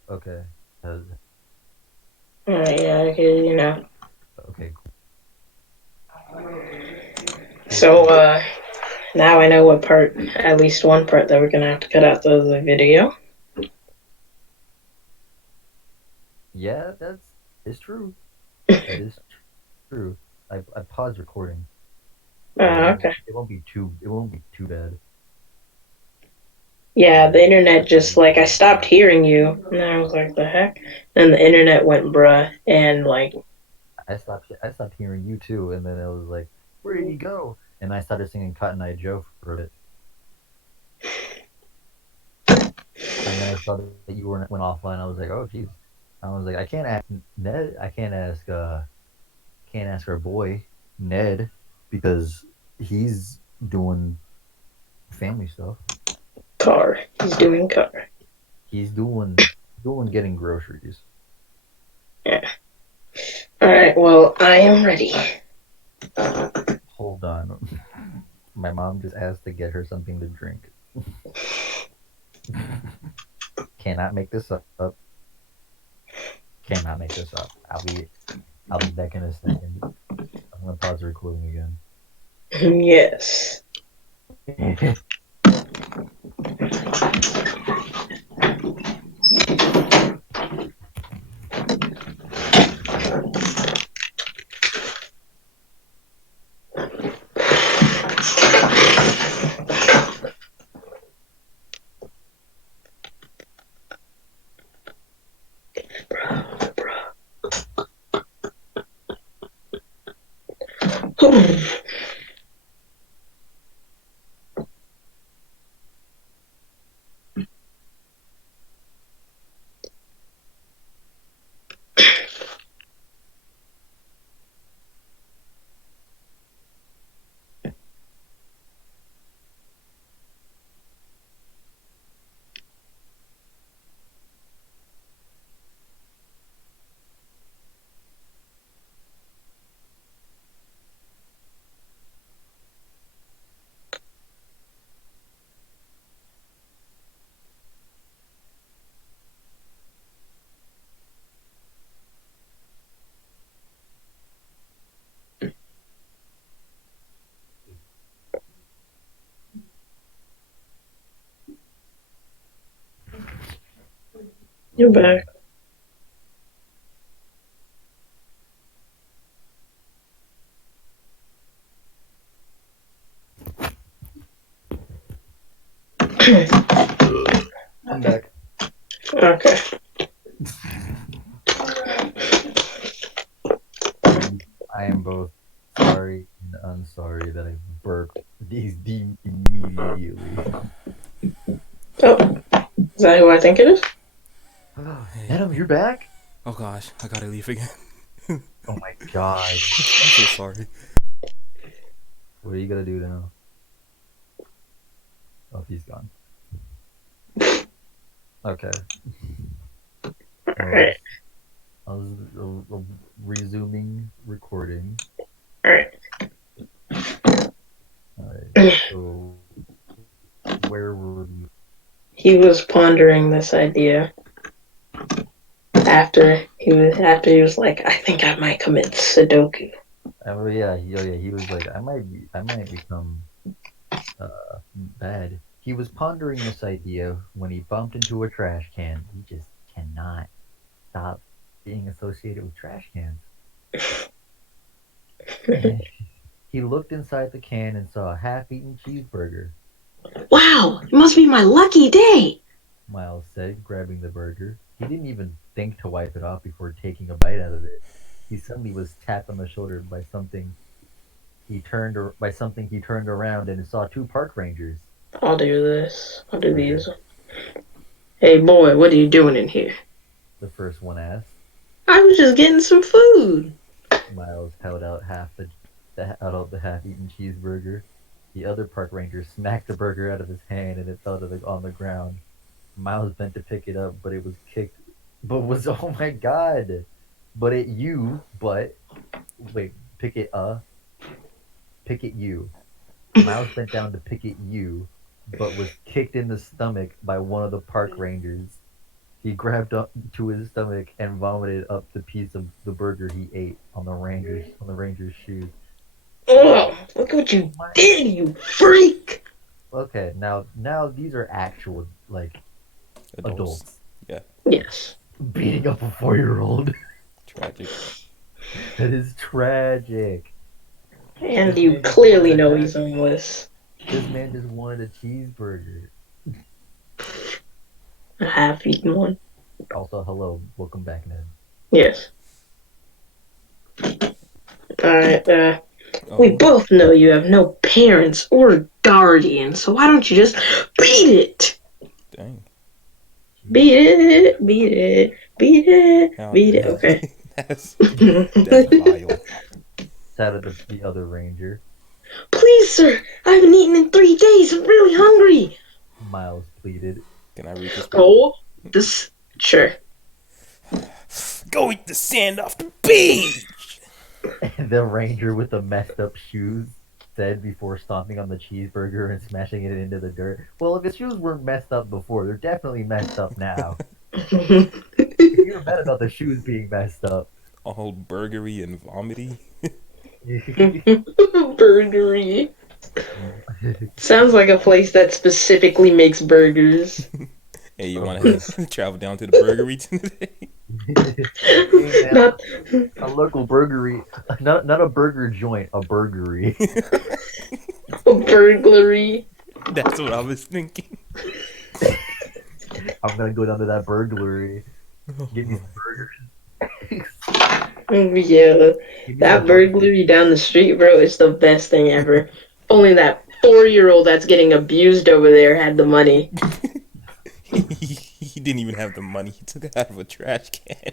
Okay. Alright, yeah, I hear you now. Okay. So, now I know what part, at least one part, that we're gonna have to cut out of the video. Yeah, it's true. That is true. I paused recording. So Okay. it won't be too bad. Yeah, the internet just like I stopped hearing you, and I was like, the heck? Then the internet went bruh, and like, I stopped hearing you too, and then it was like, where did he go? And I started singing Cotton Eye Joe for a bit, and then I saw that you went offline. I was like, oh jeez. I was like, I can't ask Ned. I can't ask our boy Ned because he's doing family stuff. car. He's doing car. He's doing getting groceries. Yeah. All right. Well, I am ready. Hold on. My mom just asked to get her something to drink. Cannot make this up. Cannot make this up. I'll be back in a second. I'm gonna pause the recording again. Yes. You're back. I'm back. Okay. I am both sorry and unsorry that I burped these immediately. Oh, is that who I think it is? Adam, you're back? Oh gosh, I gotta leave again. Oh my god. I'm so sorry. What are you gonna do now? Oh, he's gone. Okay. Alright. I was resuming recording. Alright. Alright, so where were you? He was pondering this idea after he was like, I think I might commit Sudoku. Oh yeah, he was like, I might become bad. He was pondering this idea when he bumped into a trash can. He just cannot stop being associated with trash cans. He looked inside the can and saw a half-eaten cheeseburger. Wow, it must be my lucky day. Miles said, grabbing the burger. He didn't even think to wipe it off before taking a bite out of it. He suddenly was tapped on the shoulder by something. He turned around and saw two park rangers. I'll do this. I'll do these. Hey boy, what are you doing in here? The first one asked. I was just getting some food. Miles held out the half-eaten cheeseburger. The other park ranger smacked the burger out of his hand and it fell on the ground. Miles bent to pick it up, but it was kicked. Oh my god! Pick it you. Miles bent down to pick it you, but was kicked in the stomach by one of the park rangers. He grabbed up to his stomach and vomited up the piece of the burger he ate on the ranger's shoes. Oh, look what you did, you freak! Okay, now these are actual adults Yeah, Yes. beating up a 4-year-old. tragic. That is tragic. And you clearly know he's homeless. This man just wanted a cheeseburger. A half-eaten one. Also, hello, welcome back, Ned. Yes. Alright, we Oh, both know you have no parents or guardians, so why don't you just beat it? dang. Beat it, beat it, beat it, How beat it. dare Okay. that's vile. Shouted the other ranger. Please, sir, I haven't eaten in 3 days. I'm really hungry. Miles pleaded. Can I read this part? Oh, this. Sure. Go eat the sand off the beach. The ranger with the messed up shoes said before stomping on the cheeseburger and smashing it into the dirt. Well, if his shoes weren't messed up before, they're definitely messed up now. You're mad about the shoes being messed up. All burgery and vomity. Burgery. Sounds like a place that specifically makes burgers. Hey, you want to travel down to the burgery today? Hey, man, Not a local burgery, not a burger joint, a burgery. a burglary. That's what I was thinking. I'm gonna go down to that burglary, get me some burgers. Oh, yeah. Give me That some burgers. burglary down the street, bro, is the best thing ever. Only that 4-year-old that's getting abused over there had the money. He didn't even have the money. He took it out of a trash can.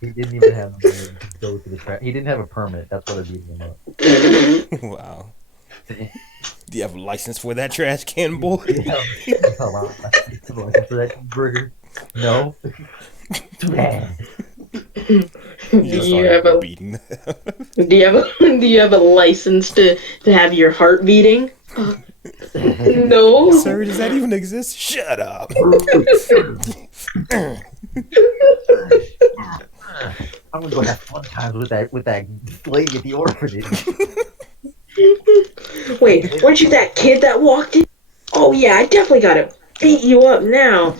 He didn't even have to go to the track. He didn't have a permit. That's what I beat him up. Wow. Do you have a license for that trash can, boy? For that burger. No. Man. Do You just you started have a beating them. do you have a license to have your heart beating? No. Sir, does that even exist? Shut up. I'm gonna go have fun times with that lady at the orphanage. Wait, weren't you that kid that walked in? Oh yeah, I definitely gotta beat you up now.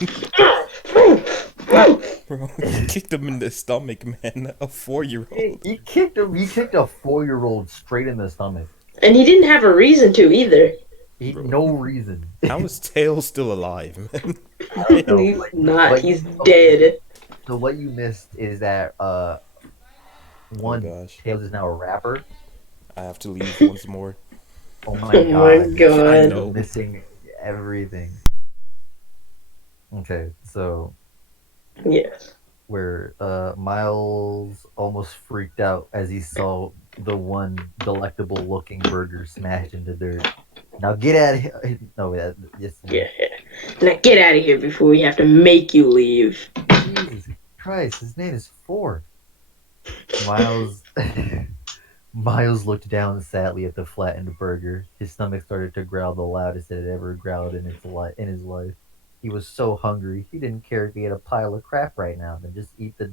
Bro, he kicked him in the stomach, man. A 4-year-old. He kicked him. He kicked a 4-year-old straight in the stomach. And he didn't have a reason to either. No reason. How is Tails still alive, man? No, He's like- not. like- He's dead. So what you missed is that one gosh. Tails is now a rapper. I have to leave once more. Oh my Oh my god! God. I You're know. missing everything. Okay, so Yes. where Miles almost freaked out as he saw the one delectable looking burger smashed into dirt. Now get out of here! No, yes. Yeah. Now get out of here before we have to make you leave. Jesus Christ, his name is Ford. Miles Miles looked down sadly at the flattened burger. His stomach started to growl the loudest it had ever growled in his life. He was so hungry, he didn't care if he had a pile of crap right now. Then just eat the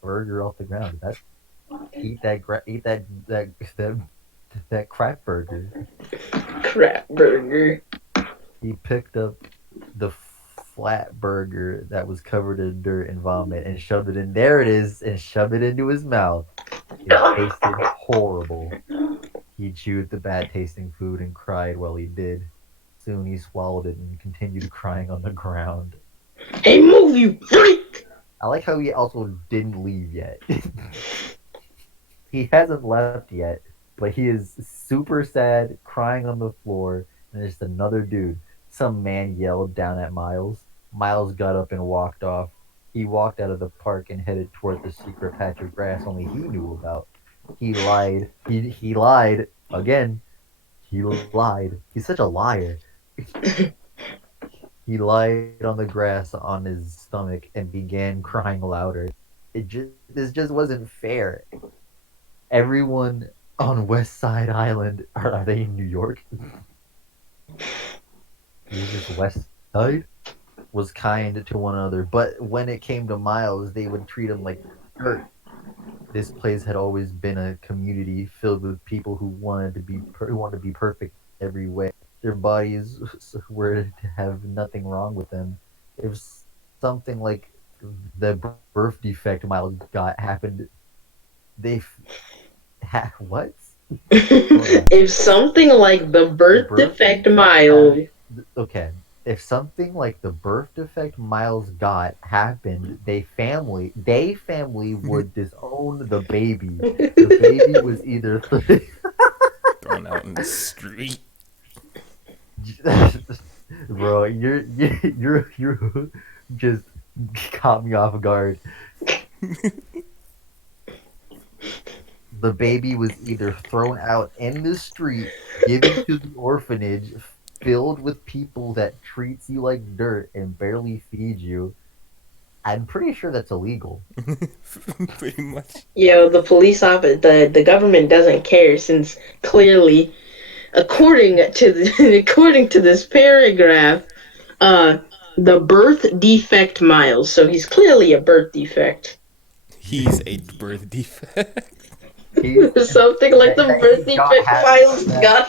burger off the ground. Eat that crap burger. Crap burger. He picked up the flat burger that was covered in dirt and vomit and shoved it in. There it is, and shoved it into his mouth. It tasted horrible. He chewed the bad tasting food and cried while he did. Soon he swallowed it and continued crying on the ground. Hey, move, you freak! I like how he also didn't leave yet. He hasn't left yet, but he is super sad, crying on the floor, and there's another dude. Some man yelled down at Miles. Miles got up and walked off. He walked out of the park and headed toward the secret patch of grass only he knew about. He lied. He lied. Again. He lied. He's such a liar. He lied on the grass on his stomach and began crying louder. This just wasn't fair. Everyone on West Side Island, are they in New York? Is this West Side? Was kind to one another, but when it came to Miles, they would treat him like dirt. This place had always been a community filled with people who wanted to be perfect every way. Their bodies were to have nothing wrong with them. If something like the birth defect Miles got happened, what? If something like the birth defect Miles. Okay, if something like the birth defect Miles got happened, they family would disown the baby. The baby was either Thrown out in the street. bro, you're just caught me off guard. The baby was either thrown out in the street, given to the orphanage, filled with people that treats you like dirt and barely feed you. I'm pretty sure that's illegal. Pretty much. The police office, the government doesn't care since clearly, according to this paragraph, the birth defect Miles. So he's clearly a birth defect. He's a birth defect. Something like the birth defect Miles got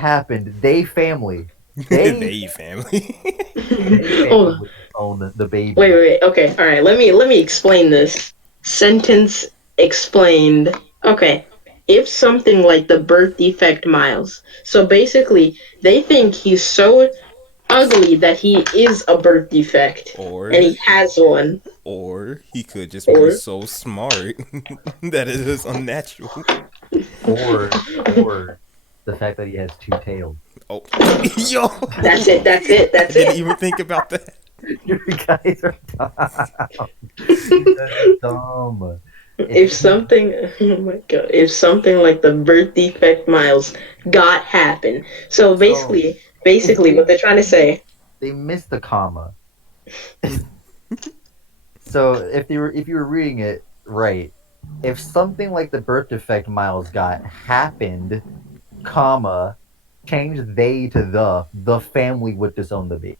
happened. They family. They family. They Hold on. family own the baby. Wait. Okay, all right. Let me explain this. Sentence explained. Okay, if something like the birth defect Miles. So basically, they think he's so ugly that he is a birth defect, Or and he has one. Or he could just be so smart that it is unnatural. Or the fact that he has two tails. Oh, yo! That's it. I didn't even think about that. You guys are dumb. That's dumb. If something, oh my god, if something like the birth defect Miles got happen. So basically, what they're trying to say. They missed the comma. So if you were reading it right, if something like the birth defect Miles got happened, comma, change they to the family would disown the baby.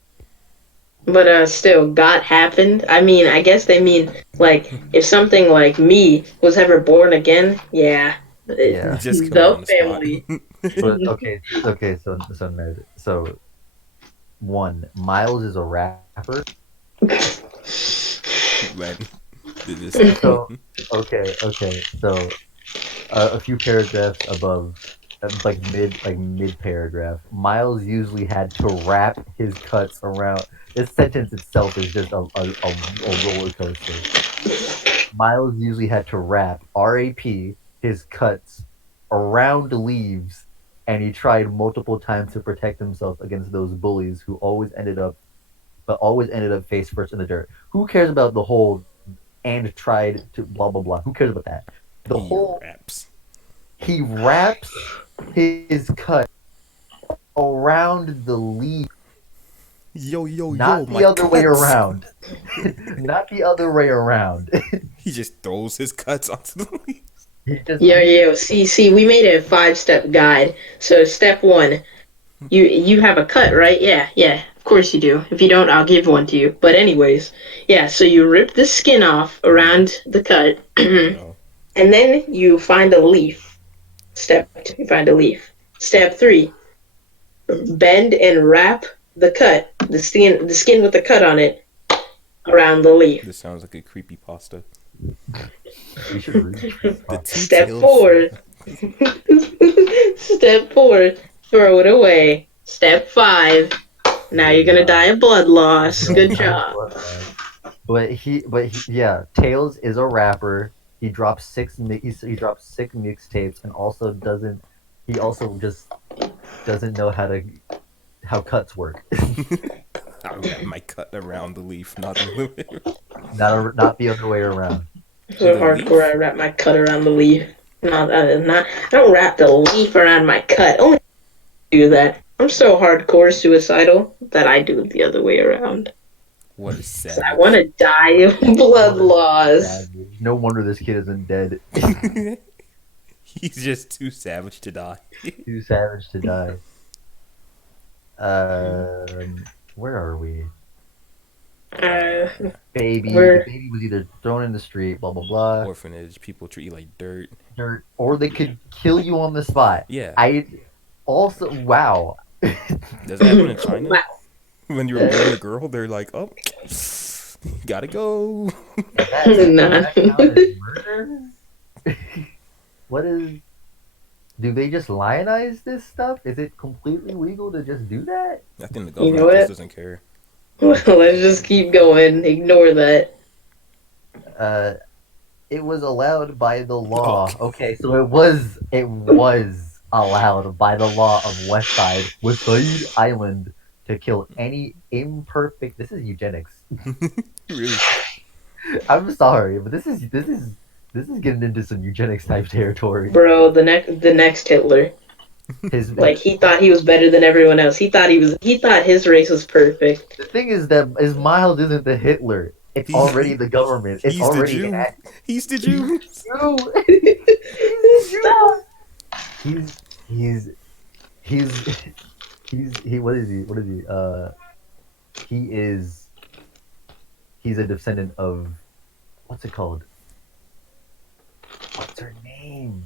But still, got happened. I mean, I guess they mean like if something like me was ever born again. Yeah. Just The family. But, okay. So one, Miles is a rapper. When did this So okay. So a few paragraphs above, like mid paragraph, Miles usually had to wrap his cuts around. This sentence itself is just a roller coaster. Miles usually had to wrap R.A.P. his cuts around leaves, and he tried multiple times to protect himself against those bullies who always ended up face first in the dirt. Who cares about the whole and tried to blah blah blah? Who cares about that? The whole raps. He wraps his cut around the leaf. Not the other way around. Not the other way around. He just throws his cuts onto the leaves. Yo. See, we made a 5-step guide. So step 1, you have a cut, right? Yeah. Of course you do. If you don't, I'll give one to you. But anyways, yeah. So you rip the skin off around the cut, and then you find a leaf. Step 2, you find a leaf. Step 3, bend and wrap the cut, the skin with the cut on it, around the leaf. This sounds like a creepypasta. Step 4. Step 4, throw it away. Step 5, now you're gonna die of blood loss. Good job. But yeah, Tails is a rapper. He drops 6 mixtapes, and he also just doesn't know how cuts work. I wrap my cut around the leaf, not the leaf. Not the other way around. So hardcore, I wrap my cut around the leaf. I don't wrap the leaf around my cut. Only do that. I'm so hardcore suicidal that I do it the other way around. What is sad? I want to die of blood loss. No wonder this kid isn't dead. He's just too savage to die. Too savage to die. Where are we? Baby. The baby was either thrown in the street, blah blah blah. Orphanage, people treat you like dirt. Or they could kill you on the spot. Yeah. Wow. Does that happen in China? Wow. When you're born a girl, they're like, oh, gotta go. Nah. Murder? What is? Do they just lionize this stuff? Is it completely legal to just do that? I think the You know government just what? doesn't care. Well, let's just keep going. Ignore that. Uh, it was allowed by the law. Okay. Okay, so it was allowed by the law of Westside Island to kill any imperfect. This is eugenics. Really? I'm sorry, but this is getting into some eugenics type territory. Bro, the next Hitler. His Like he thought he was better than everyone else. He thought his race was perfect. The thing is that Miles isn't the Hitler. It's He's- already the government. It's He's the already Jew. He's the Jew. Jew. Stop. He's what is he? What is he? He's a descendant of what's it called? What's her name?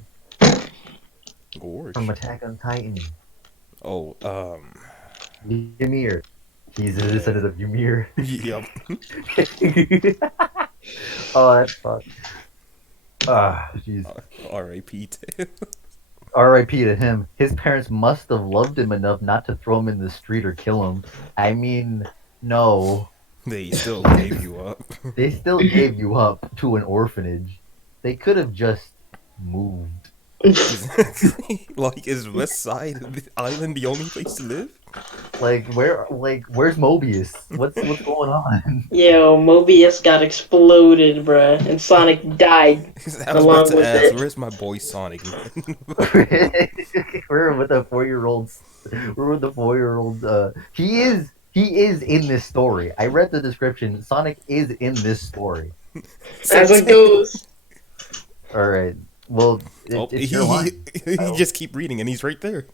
Gorge. From Attack on Titan. Oh, Ymir. He's a descendant of Ymir. yep. Oh, that's fucked. Ah, jeez. R.I.P. R.I.P. to him. His parents must have loved him enough not to throw him in the street or kill him. I mean, no. They still gave you up. They still gave you up to an orphanage. They could have just moved. Like, is West Side Island the only place to live? Where's Mobius? What's going on? Yo, Mobius got exploded, bruh, and Sonic died. I was Along about to with ask, it. where's my boy Sonic, man? We're with the 4-year-old. We're with the 4-year-old. He is in this story. I read the description. Sonic is in this story. As it goes. All right. Well, Oh, it's your line. he just keep reading and he's right there.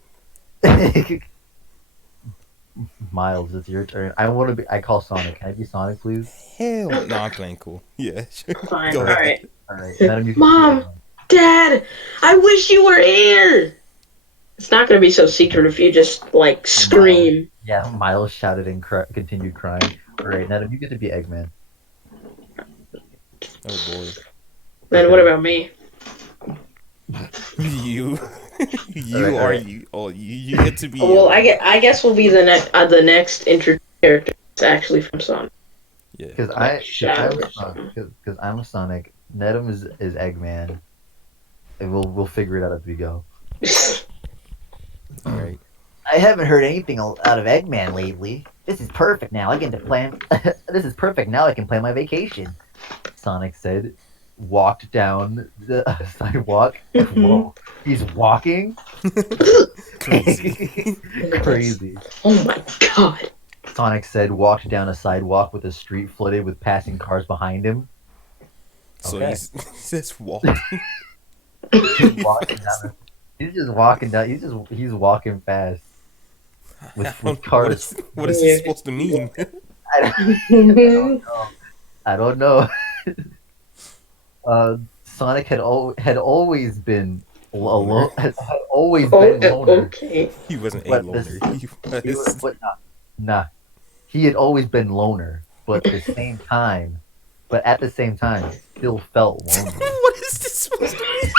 Miles, it's your turn. I want to be. I call Sonic. Can I be Sonic, please? Hell no, I'm playing cool. Yeah, sure. Fine, Go ahead. alright. All right. Madam, you can Mom! be- Dad, I wish you were here! It's not gonna be so secret if you just, like, scream. Yeah, Miles shouted and continued crying. All right, Madam, you get to be Eggman. Oh boy. Then what about me? You, Alright, are alright. you? Oh, you get to be. Well, I guess we'll be the next intro character. It's actually from Sonic. Yeah. Because I'm Sonic. Nedum is Eggman, and we'll figure it out as we go. All right. I haven't heard anything out of Eggman lately. This is perfect now. I get to plan. This is perfect now. I can plan my vacation. Sonic said, walked down the sidewalk. Whoa, he's walking. Crazy. Crazy. Oh my god. Sonic said, walked down a sidewalk with a street flooded with passing cars behind him. So Okay. he's just walking. He's walking down. He's just walking down. He's walking fast with cars. What is this supposed to mean? I don't know. Sonic had always been alone. Had always been loner. Okay. He wasn't a But loner. He was, but nah. He had always been loner, but at the same time, still felt lonely. What is this supposed to mean?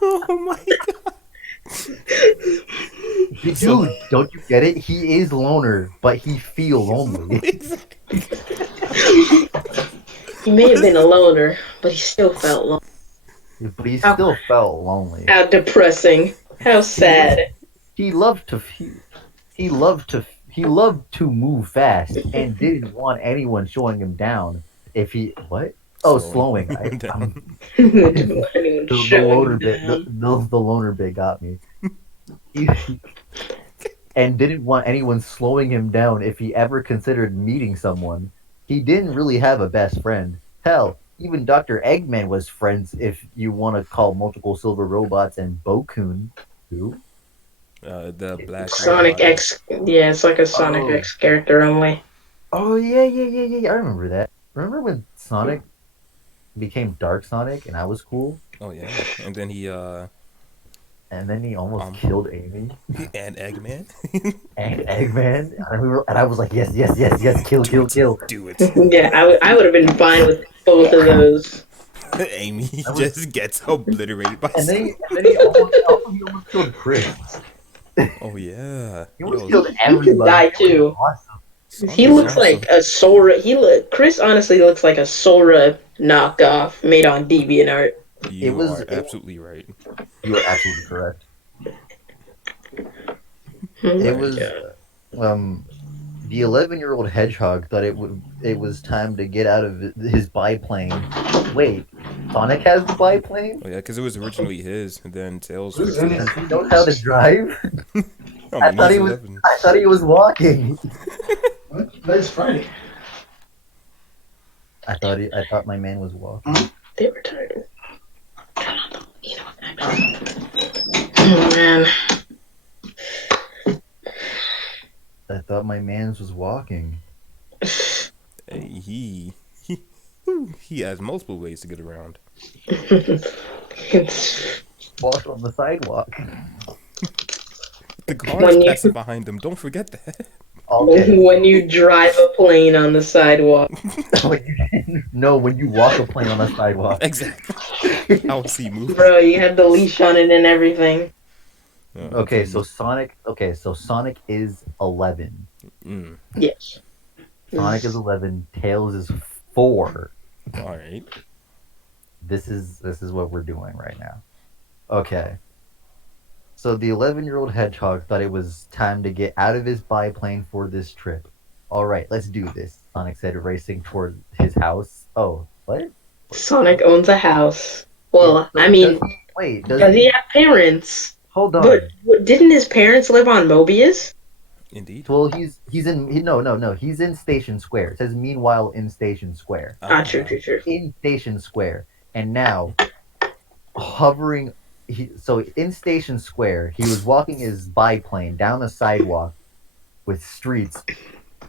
Oh my god. Dude, don't you get it? He is loner, but he feel lonely. He may have been a loner, but he still felt lonely. But he still felt lonely. How depressing. How sad. He loved to move fast and didn't want anyone showing him down. If he what? Oh, slowing. The loner bit got me. And didn't want anyone slowing him down if he ever considered meeting someone. He didn't really have a best friend. Hell, even Dr. Eggman was friends if you want to call multiple silver robots and Bokun. Who? The black Sonic robot. X. Yeah, it's like a Sonic Oh. X character only. Oh yeah. I remember that. Remember when Sonic became Dark Sonic and I was cool? Oh yeah, and then he And then he almost killed Amy and Eggman. and Eggman, and I was like, yes, kill. Do it. Yeah, I would have been fine with both of those. Amy just gets obliterated by And something. then he almost killed Chris. Oh yeah. He almost Yo, killed He could everybody. die It was too. awesome. Sonic He is looks awesome. like a Sora. Chris honestly looks like a Sora knockoff made on DeviantArt. You are absolutely right. You are absolutely correct. Oh It my was God. the 11-year-old hedgehog thought it was time to get out of his biplane. Wait, Sonic has the biplane? Oh yeah, because it was originally his, and then Tails Who's fixed in it. Does he know how to drive? I I mean, thought he's he was 11. I thought he was walking. What? Today's Friday. I thought my man was walking. They were tired. Oh man. I thought my man's was walking. Hey, he has multiple ways to get around. It's Walk on the sidewalk. The car's When you- passing behind him. Don't forget that. Okay. when you drive a plane on the sidewalk. when you walk a plane on a sidewalk. Exactly. How is he moving? Bro, you had the leash on it and everything. Okay, so Sonic is 11. Yes. Sonic is 11, Tails is 4. All right. This is what we're doing right now. Okay. So the 11-year-old hedgehog thought it was time to get out of his biplane for this trip. All right, let's do this, Sonic said, racing toward his house. Oh, what? Sonic owns a house. Well, I mean, does he have parents? Hold on. But didn't his parents live on Mobius? Indeed. Well, he's in he's in Station Square. It says meanwhile in Station Square. True. In Station Square, and now hovering. So in Station Square, he was walking his biplane down a sidewalk with streets,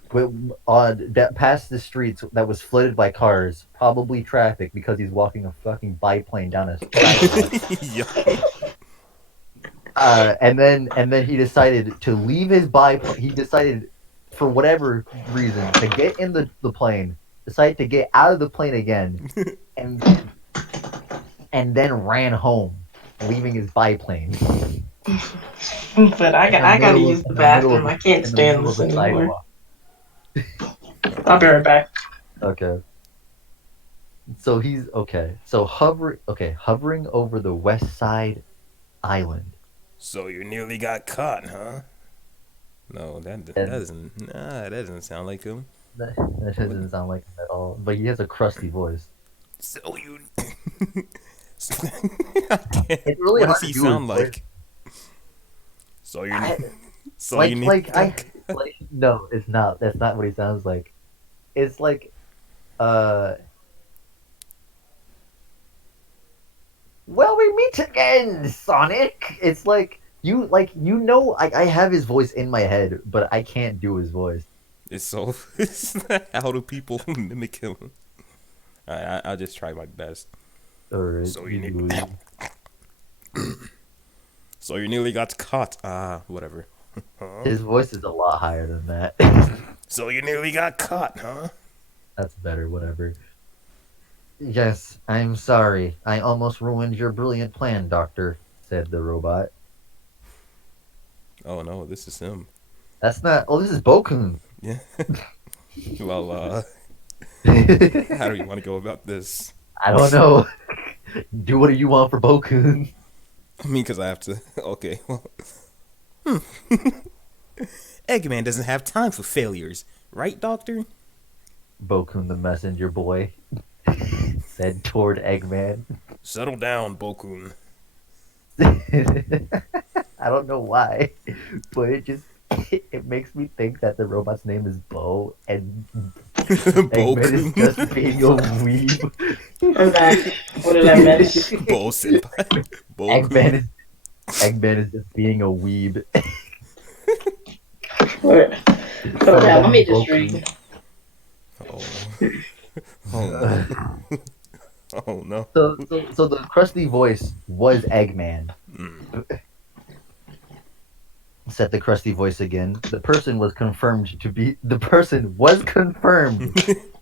past the streets that was flooded by cars, probably traffic because he's walking a fucking biplane down a sidewalk. Yeah. And then he decided to leave his biplane. He decided, for whatever reason, to get in the plane. Decided to get out of the plane again, and then ran home, leaving his biplane. But I gotta use the bathroom. I can't stand this anymore. I'll be right back. Okay. So he's okay. So hovering over the West Side Island. So you nearly got caught, huh? No, that doesn't sound like him. That doesn't sound like him at all. But he has a crusty voice. So you. It's really What hard does he to do sound his voice. like? So you. No, it's not. That's not what he sounds like. It's like, well, we meet again, Sonic. It's like I have his voice in my head, but I can't do his voice. It's so. How do people mimic him? I'll just try my best. Or So so you nearly got caught. Whatever. his voice is a lot higher than that. So you nearly got caught, huh? That's better. Whatever. Yes, I'm sorry. I almost ruined your brilliant plan, Doctor," said the robot. Oh no, this is him. That's not. Oh, this is Bokun. Yeah. Well, I how do you want to go about this? don't know. Do what you want for Bokun. I mean, because I have to. Okay. Well. Eggman doesn't have time for failures, right, Doctor? Bokun the messenger boy said toward Eggman. Settle down, Bokun. I don't know why, but it makes me think that the robot's name is Bo, and Eggman is just being a weeb. I'm back. What did I miss? Bo senpai. Eggman is just being a weeb. Let me just read. Oh. Oh no. Oh no. So the crusty voice was Eggman. Said the crusty voice again. The person was confirmed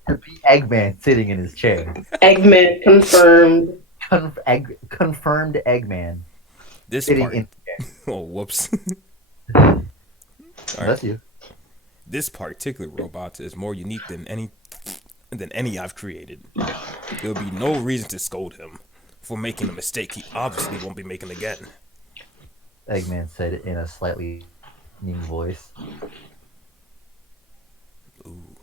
to be Eggman sitting in his chair. Eggman confirmed. Confirmed Eggman This sitting part. in. Oh, whoops. That's you. This particular robot is more unique than any I've created. There'll be no reason to scold him for making a mistake he obviously won't be making again. Eggman said it in a slightly mean voice. Ooh.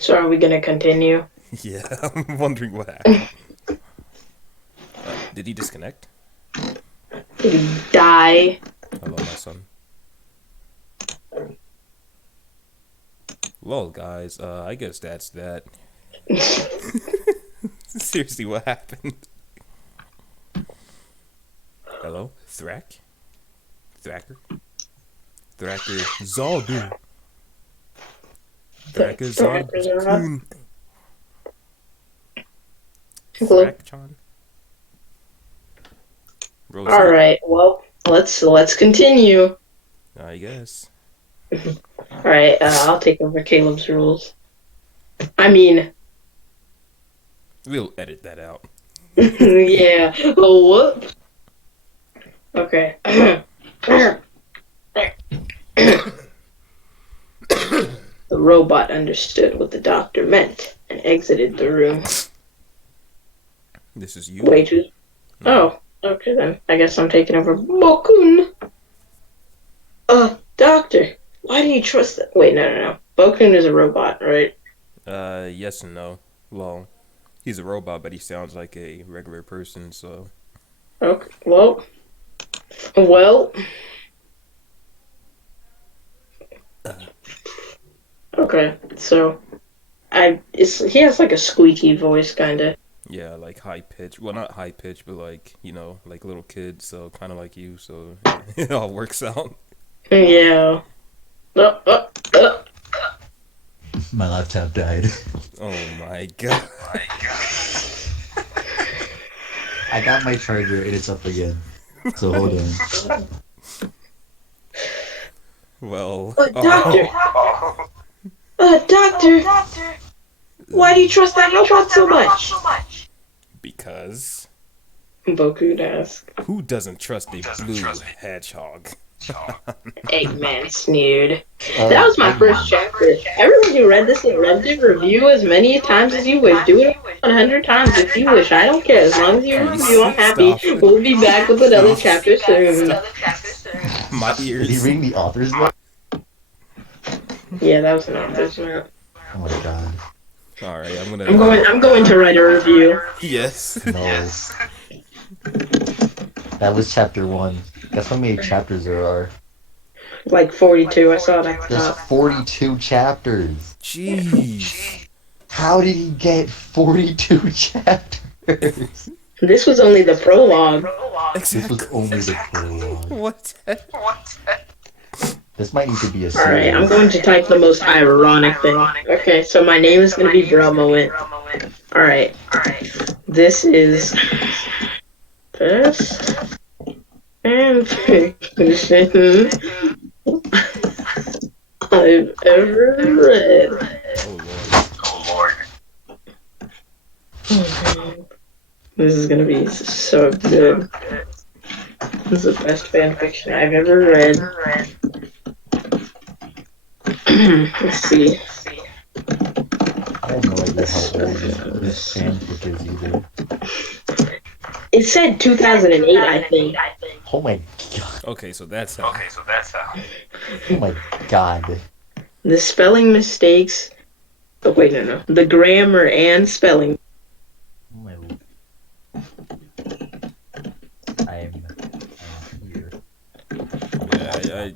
So are we gonna continue? Yeah, I'm wondering what happened. Did he disconnect? Did he die? Hello, my son. Well, guys, I guess that's that. Seriously, what happened? Hello? Thracker? Thracker Zaldu. Thracker Zaldu. Hello. Thrakchan? Rosa? All right. Well, let's continue. I guess. All right. I'll take over Caleb's rules. I mean, We'll edit that out. yeah. Oh, whoop. Okay. The robot understood what the doctor meant and exited the room. This is you. Wait, who's... Oh, okay then. I guess I'm taking over. Bokun! Doctor, why do you trust that? Wait, no. Bokun is a robot, right? Yes and no. Well, he's a robot, but he sounds like a regular person, so... Okay, well... Okay, so... he has like a squeaky voice, kinda. Yeah, like high pitch. Well, not high pitch, but like, like little kids, so kind of like you, so it all works out. Yeah. My laptop died. Oh my god. I got my charger and it's up again. So hold on. Well. Doctor! Doctor! Why do you trust that robot so much? Because Boku asked. who doesn't trust a blue hedgehog? Eggman sneered. That was my first chapter. Everyone who read this and loved it, review as many times as you wish. Do it 100 times if you wish. I don't care. As long as you review, I'm happy. Stop. We'll be back with another chapter soon. My Did he ears. ring the author's note? Yeah, that was an author's note. Oh my god. Alright, I'm gonna... I'm going to write a review. Yes. No. That was chapter 1. Guess how many chapters there are? Like 42, I saw that. There's 42 chapters. Jeez. How did he get 42 chapters? This was only the prologue. This was only the prologue. What? This might need to be a Alright, series. I'm going to type the most ironic thing. Okay, so my name is going to be Bromoint. Alright. This is... Best fanfiction I've ever read. Oh lord. This is going to be so good. This is the best fanfiction I've ever read. Let's see. I have no idea how old this fanfic is either. It said 2008, I think. Oh my god. Okay, so that's how. Oh my god. The spelling mistakes. Oh, wait, no. The grammar and spelling. Oh my lord. I'm here. Yeah,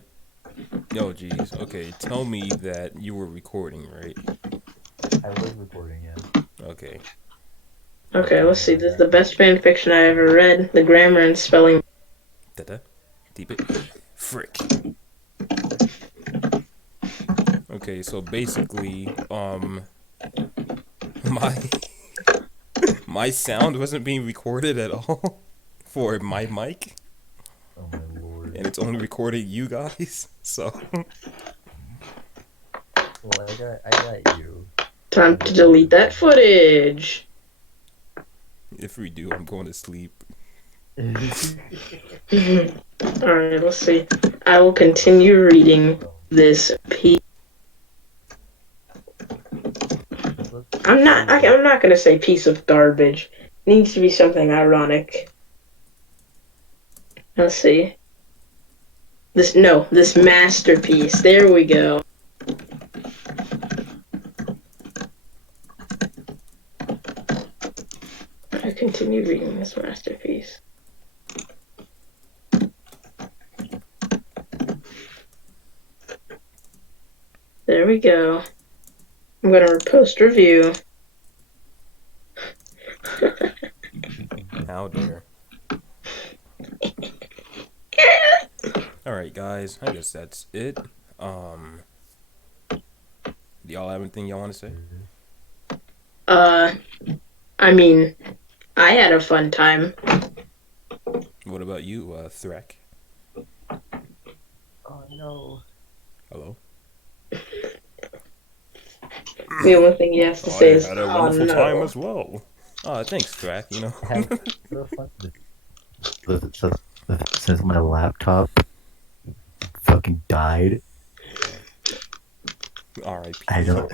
Yo, jeez. Okay, tell me that you were recording, right? I was recording, yeah. Okay. Okay, let's see. This is the best fanfiction I ever read. The grammar and spelling. Da-da. Deep it. Frick. Okay, so basically, my sound wasn't being recorded at all for my mic. Oh my lord. and it's only recording you guys. So Well, I got you. Time to delete that footage. if we do, I'm going to sleep. Alright, let's see. I will continue reading this piece. I'm not gonna say piece of garbage. It needs to be something ironic. Let's see. This masterpiece. There we go. I continue reading this masterpiece. There we go. I'm gonna post review. How dare. Alright guys, I guess that's it. Do y'all have anything y'all want to say? I mean, I had a fun time. What about you, Threk? Oh no. Hello? The only thing he has to say is, had a "Oh wonderful time no." as well. Thanks, Threk, you know. Have so fun. Since my laptop fucking died, R.I.P. I don't.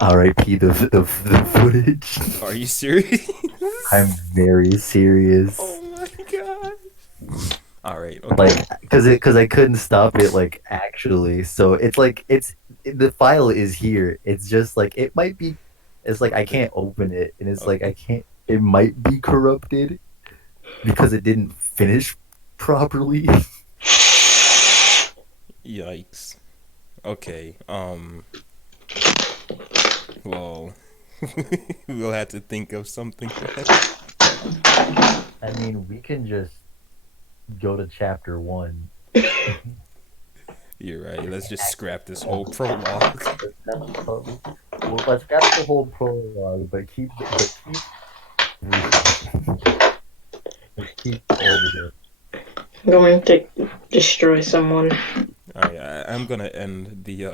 R.I.P. the footage. Are you serious? I'm very serious. Oh my god. Alright, okay. Like, cause I couldn't stop it. Like, actually, so it's like the file is here. It's just like it might be. It's like I can't open it, and it's like I can't. It might be corrupted because it didn't finish properly. Yikes. Okay, well, we'll have to think of something for that. I mean, we can just go to chapter 1. You're right, let's just scrap this whole prologue. Well, let's get the whole prologue, but keep all I'm going to destroy someone. Alright, I'm gonna end the,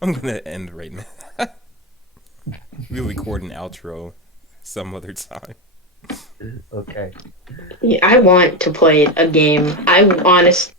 I'm gonna end right now. We'll record an outro some other time. Okay. Yeah, I want to play a game. I honest